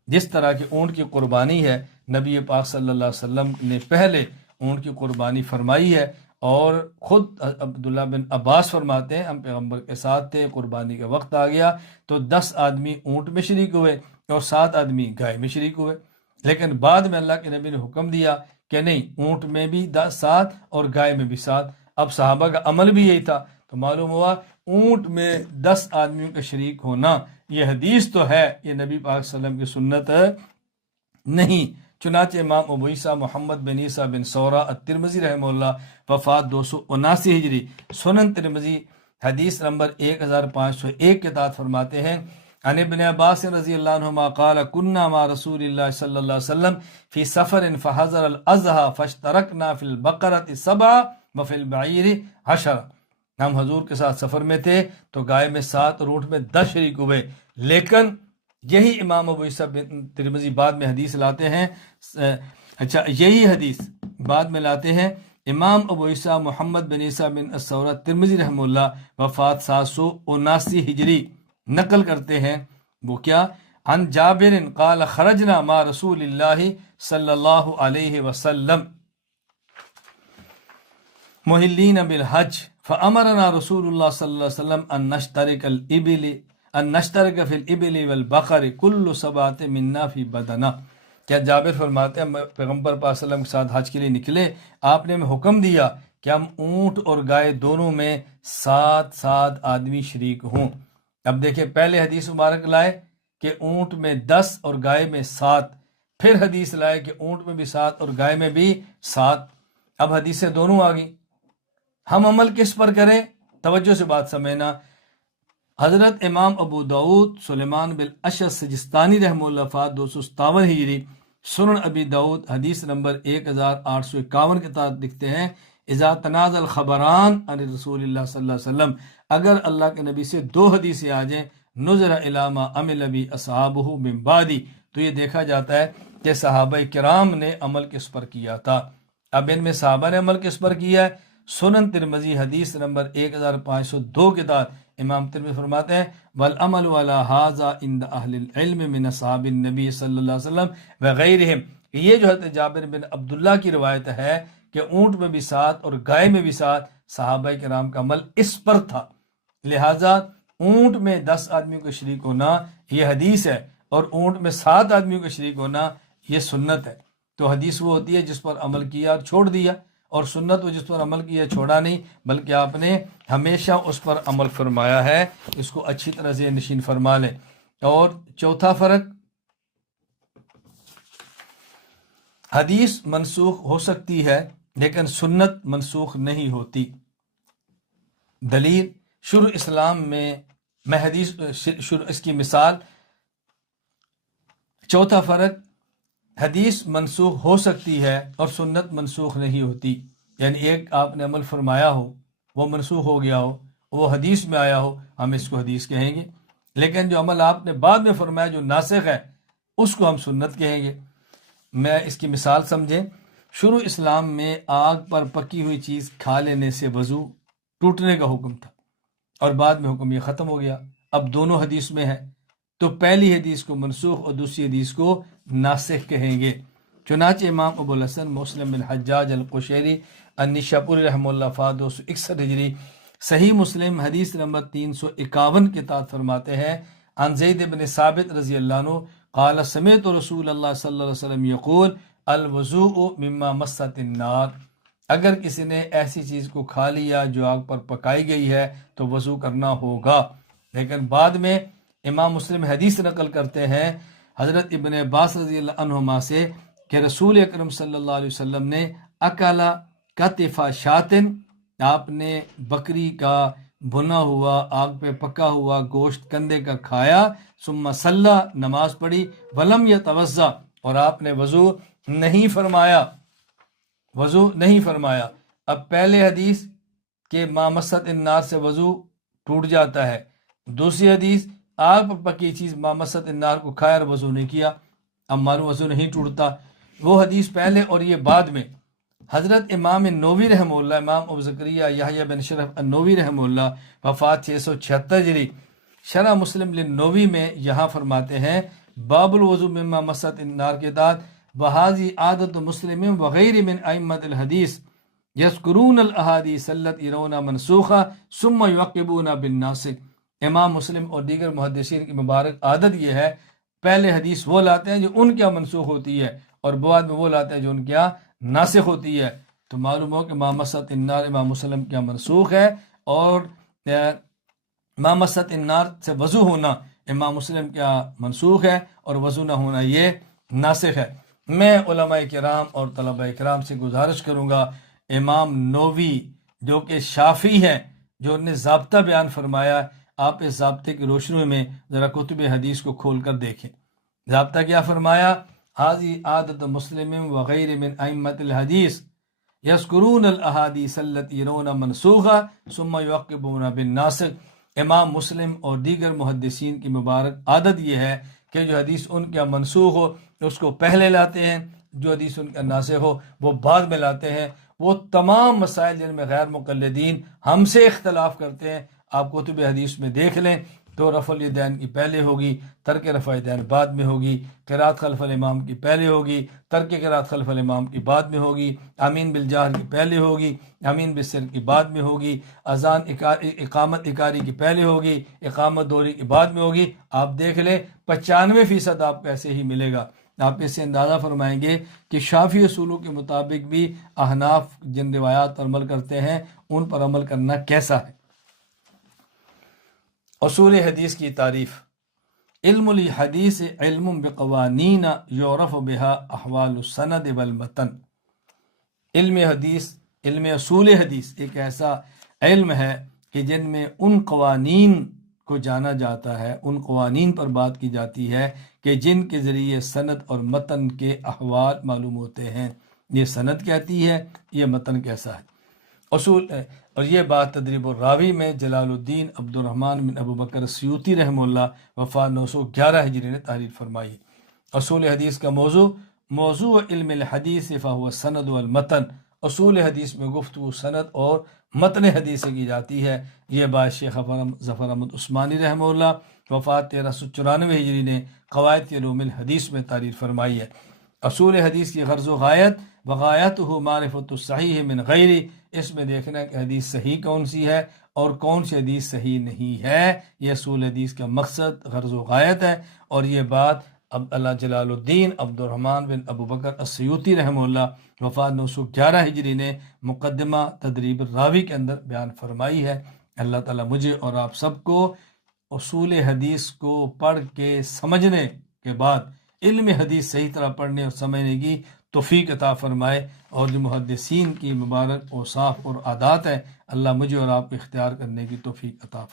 جس طرح کہ اونٹ کی قربانی ہے، نبی پاک صلی اللہ علیہ وسلم نے پہلے اونٹ کی قربانی فرمائی ہے اور خود عبداللہ بن عباس فرماتے ہیں ہم پیغمبر کے ساتھ تھے، قربانی کا وقت آ گیا تو 10 آدمی اونٹ میں شریک ہوئے اور 7 آدمی گائے میں شریک ہوئے. لیکن بعد میں اللہ کے نبی نے حکم دیا کہ نہیں، اونٹ میں بھی 7 اور گائے میں بھی 7. اب صحابہ کا عمل بھی یہی تھا تو معلوم ہوا اونٹ میں 10 آدمیوں کا شریک ہونا یہ حدیث تو ہے، یہ نبی پاک صلی اللہ علیہ وسلم کی سنت نہیں. چنانچہ امام ابو عیسیٰ محمد بن عیسیٰ بن سورہ الترمذی رحمہ اللہ، وفات 279 ہجری، سنن ترمذی حدیث نمبر 1501 کے تحت فرماتے ہیں عن ابن عباس رضی اللہ عنہما قال كنا مع رسول اللہ صلی اللہ علیہ وسلم فی سفر فحضر الاضحى فاشترکنا فی البقرة 7 وفی البعیر 10. ہم حضور کے ساتھ سفر میں تھے تو گائے میں 7 اور اونٹ میں 10 شریک ہوئے. لیکن یہی امام ابو عیسیٰ بن ترمذی بعد میں حدیث لاتے ہیں، یہی حدیث بعد میں لاتے ہیں امام ابو عیسیٰ محمد بن عیسیٰ بن سورہ ترمذی رحمہ اللہ، وفات 779 ہجری، نقل کرتے ہیں. وہ کیا؟ عن جابر قال خرجنا مع رسول اللہ صلی اللہ علیہ وسلم محلین بالحج فامرنا رسول اللہ صلی اللہ علیہ وسلم ان نشترک فی الابل والبقر کل 7 منا فی بدنہ. کیا جابر فرماتے ہیں پیغمبر پاک صلی اللہ علیہ وسلم کے ساتھ حج کے لیے نکلے، آپ نے ہمیں حکم دیا کہ ہم اونٹ اور گائے دونوں میں 7 آدمی شریک ہوں. اب دیکھیں پہلے حدیث مبارک لائے کہ اونٹ میں 10 اور گائے میں 7، پھر حدیث لائے کہ اونٹ میں بھی 7 اور گائے میں بھی 7. اب حدیثیں دونوں آ گئی. ہم عمل کس پر کریں؟ توجہ سے بات سمجھنا. حضرت امام ابو داود سلیمان بن اشعث سجستانی رحمہ اللہ، وفات 257 ہجری، سنن ابی داود حدیث نمبر 1851 کے تحت لکھتے ہیں اذا تنازع الخبران عن رسول اللہ صلی اللہ علیہ وسلم، اگر اللہ کے نبی سے 2 حدیثیں آ جائیں، نظر الی ما عمل بی اصحابہ من بعدی، تو یہ دیکھا جاتا ہے کہ صحابہ کرام نے عمل کس پر کیا تھا. اب ان میں صحابہ نے عمل کس پر کیا ہے؟ سنن ترمذی حدیث نمبر 1502 کے تحت امام ترمذی فرماتے ہیں والعمل علی ھذا عند اہل العلم من اصحاب النبی صلی اللہ علیہ وسلم وغیرہم. یہ جو حضرت جابر بن عبداللہ کی روایت ہے کہ اونٹ میں بھی 7 اور گائے میں بھی 7، صحابہ کرام کا عمل اس پر تھا. لہٰذا اونٹ میں 10 آدمیوں کا شریک ہونا یہ حدیث ہے اور اونٹ میں 7 آدمیوں کا شریک ہونا یہ سنت ہے. تو حدیث وہ ہوتی ہے جس پر عمل کیا اور چھوڑ دیا، اور سنت وہ جس پر عمل کیا چھوڑا نہیں بلکہ آپ نے ہمیشہ اس پر عمل فرمایا ہے. اس کو اچھی طرح سے نشین فرما لیں. اور چوتھا فرق، حدیث منسوخ ہو سکتی ہے لیکن سنت منسوخ نہیں ہوتی. دلیل شروع اسلام میں حدیث اس کی مثال. چوتھا فرق، حدیث منسوخ ہو سکتی ہے اور سنت منسوخ نہیں ہوتی. یعنی ایک آپ نے عمل فرمایا ہو وہ منسوخ ہو گیا ہو، وہ حدیث میں آیا ہو، ہم اس کو حدیث کہیں گے. لیکن جو عمل آپ نے بعد میں فرمایا جو ناسخ ہے اس کو ہم سنت کہیں گے. میں اس کی مثال سمجھیں. شروع اسلام میں آگ پر پکی ہوئی چیز کھا لینے سے وضو ٹوٹنے کا حکم تھا اور بعد میں حکم یہ ختم ہو گیا. اب دونوں حدیث میں ہے، تو پہلی حدیث کو منسوخ اور دوسری حدیث کو ناسخ کہیں گے۔ چنانچہ امام ابو الحسن مسلم بن حجاج القشیری النشاپوری رحمہ اللہ فا 261 ہجری صحیح مسلم حدیث نمبر 351 کے تحت فرماتے ہیں، عن زید بن ثابت رضی اللہ عنہ قال سمعت رسول اللہ صلی اللہ علیہ وسلم یقول الوضوء مما مست النار، اگر کسی نے ایسی چیز کو کھا لیا جو آگ پر پکائی گئی ہے تو وضو کرنا ہوگا۔ لیکن بعد میں امام مسلم حدیث نقل کرتے ہیں حضرت ابن عباس رضی اللہ عنہما سے کہ رسول اکرم صلی اللہ علیہ وسلم نے اکلا کتف شاتن، آپ نے بکری کا بھنا ہوا آگ پہ پکا ہوا گوشت کندھے کا کھایا، ثم صلی، نماز پڑھی، ولم یتوضا، اور آپ نے وضو نہیں فرمایا، وضو نہیں فرمایا۔ اب پہلے حدیث کہ ما مست النار سے وضو ٹوٹ جاتا ہے، دوسری حدیث آگ پر پکی چیز ما مست النار کو کھایا اور وضو نہیں کیا، اب معلوم وضو نہیں ٹوٹتا۔ وہ حدیث پہلے اور یہ بعد میں۔ حضرت امام نووی رحمہ اللہ، امام ابو زکریا یحییٰ بن شرف النووی رحمہ اللہ وفات 676 ہجری، شرح مسلم للنووی میں یہاں فرماتے ہیں باب الوضو مما مست النار کے تحت وہذی عادت مسلم وغیر من ائمۃ الحدیث یذکرون الاحادیث التي يرون منسوخہ ثم یعقبون بالناسخ۔ امام مسلم اور دیگر محدثین کی مبارک عادت یہ ہے، پہلے حدیث وہ لاتے ہیں جو ان کے منسوخ ہوتی ہے اور بعد میں وہ لاتے ہیں جو ان کے یہاں ناسخ ہوتی ہے۔ تو معلوم ہو کہ ما مست النار امام مسلم کیا منسوخ ہے، اور ما مست النار سے وضو ہونا امام مسلم کیا منسوخ ہے، اور وضو نہ ہونا یہ ناسخ ہے۔ میں علماء کرام اور طلباء کرام سے گزارش کروں گا، امام نووی جو کہ شافعی ہیں، جو انہیں ضابطہ بیان فرمایا، آپ اس ضابطے کی روشنی میں ذرا کتب حدیث کو کھول کر دیکھیں۔ ضابطہ کیا فرمایا؟ حاضی عادت مسلم وغیر من ائمۃ الحدیث یذکرون الاحادیث التي يرون منسوخہ ثم یعقبون بالناسخ۔ امام مسلم اور دیگر محدثین کی مبارک عادت یہ ہے کہ جو حدیث ان کا منسوخ ہو اس کو پہلے لاتے ہیں، جو حدیث ان کا ناسخ ہو وہ بعد میں لاتے ہیں۔ وہ تمام مسائل جن میں غیر مقلدین ہم سے اختلاف کرتے ہیں، آپ کتب حدیث میں دیکھ لیں تو رفع الیدین کی پہلے ہوگی، ترک رفع الیدین بعد میں ہوگی، قرات خلف الامام کی پہلے ہوگی، ترک قرات خلف الامام کی بعد میں ہوگی، آمین بالجہر کی پہلے ہوگی، آمین بالسر کی بعد میں ہوگی، اذان اقامت اکاری کی پہلے ہوگی، اقامت دوری کی بعد میں ہوگی۔ آپ دیکھ لیں 95% آپ کو ایسے ہی ملے گا۔ آپ اس سے اندازہ فرمائیں گے کہ شافعی اصولوں کے مطابق بھی احناف جن روایات پر عمل کرتے ہیں ان پر عمل کرنا کیسا ہے۔ اصول حدیث کی تعریف: علم الحدیث علم بقوانین یعرف بها احوال السند والمتن۔ علم حدیث، علم اصول حدیث ایک ایسا علم ہے کہ جن میں ان قوانین کو جانا جاتا ہے، ان قوانین پر بات کی جاتی ہے کہ جن کے ذریعے سند اور متن کے احوال معلوم ہوتے ہیں۔ یہ سند کہتی ہے، یہ متن کیسا ہے۔ اصول اور یہ بات تدریب الراوی میں جلال الدین عبد الرحمن بن ابو بکر السیوطی رحمہ اللہ وفات 911 ہجری نے تحریر فرمائی۔ اصول حدیث کا موضوع علم الحدیث فهو السند والمتن۔ اصول حدیث میں گفتگو سند اور متن حدیث سے کی جاتی ہے۔ یہ بات شیخ ظفر احمد عثمانی رحمہ اللہ وفات 1394 ہجری نے قواعد علوم الحدیث میں تحریر فرمائی ہے۔ اصول حدیث کی غرض و غایت وغایتہ معرفت الصحیح من غیری، اس میں دیکھنا ہے کہ حدیث صحیح کون سی ہے اور کون سی حدیث صحیح نہیں ہے۔ یہ اصول حدیث کا مقصد، غرض و غایت ہے، اور یہ بات اللہ جلال الدین عبد الرحمن بن ابو بکر السیوطی رحمہ اللہ وفات 911 ہجری نے مقدمہ تدریب الراوی کے اندر بیان فرمائی ہے۔ اللہ تعالیٰ مجھے اور آپ سب کو اصول حدیث کو پڑھ کے سمجھنے کے بعد علم حدیث صحیح طرح پڑھنے اور سمجھنے کی توفیق عطا فرمائے، اور جو محدثین کی مبارک اوصاف اور عادات ہے اللہ مجھے اور آپ کو اختیار کرنے کی توفیق عطا فرمائے۔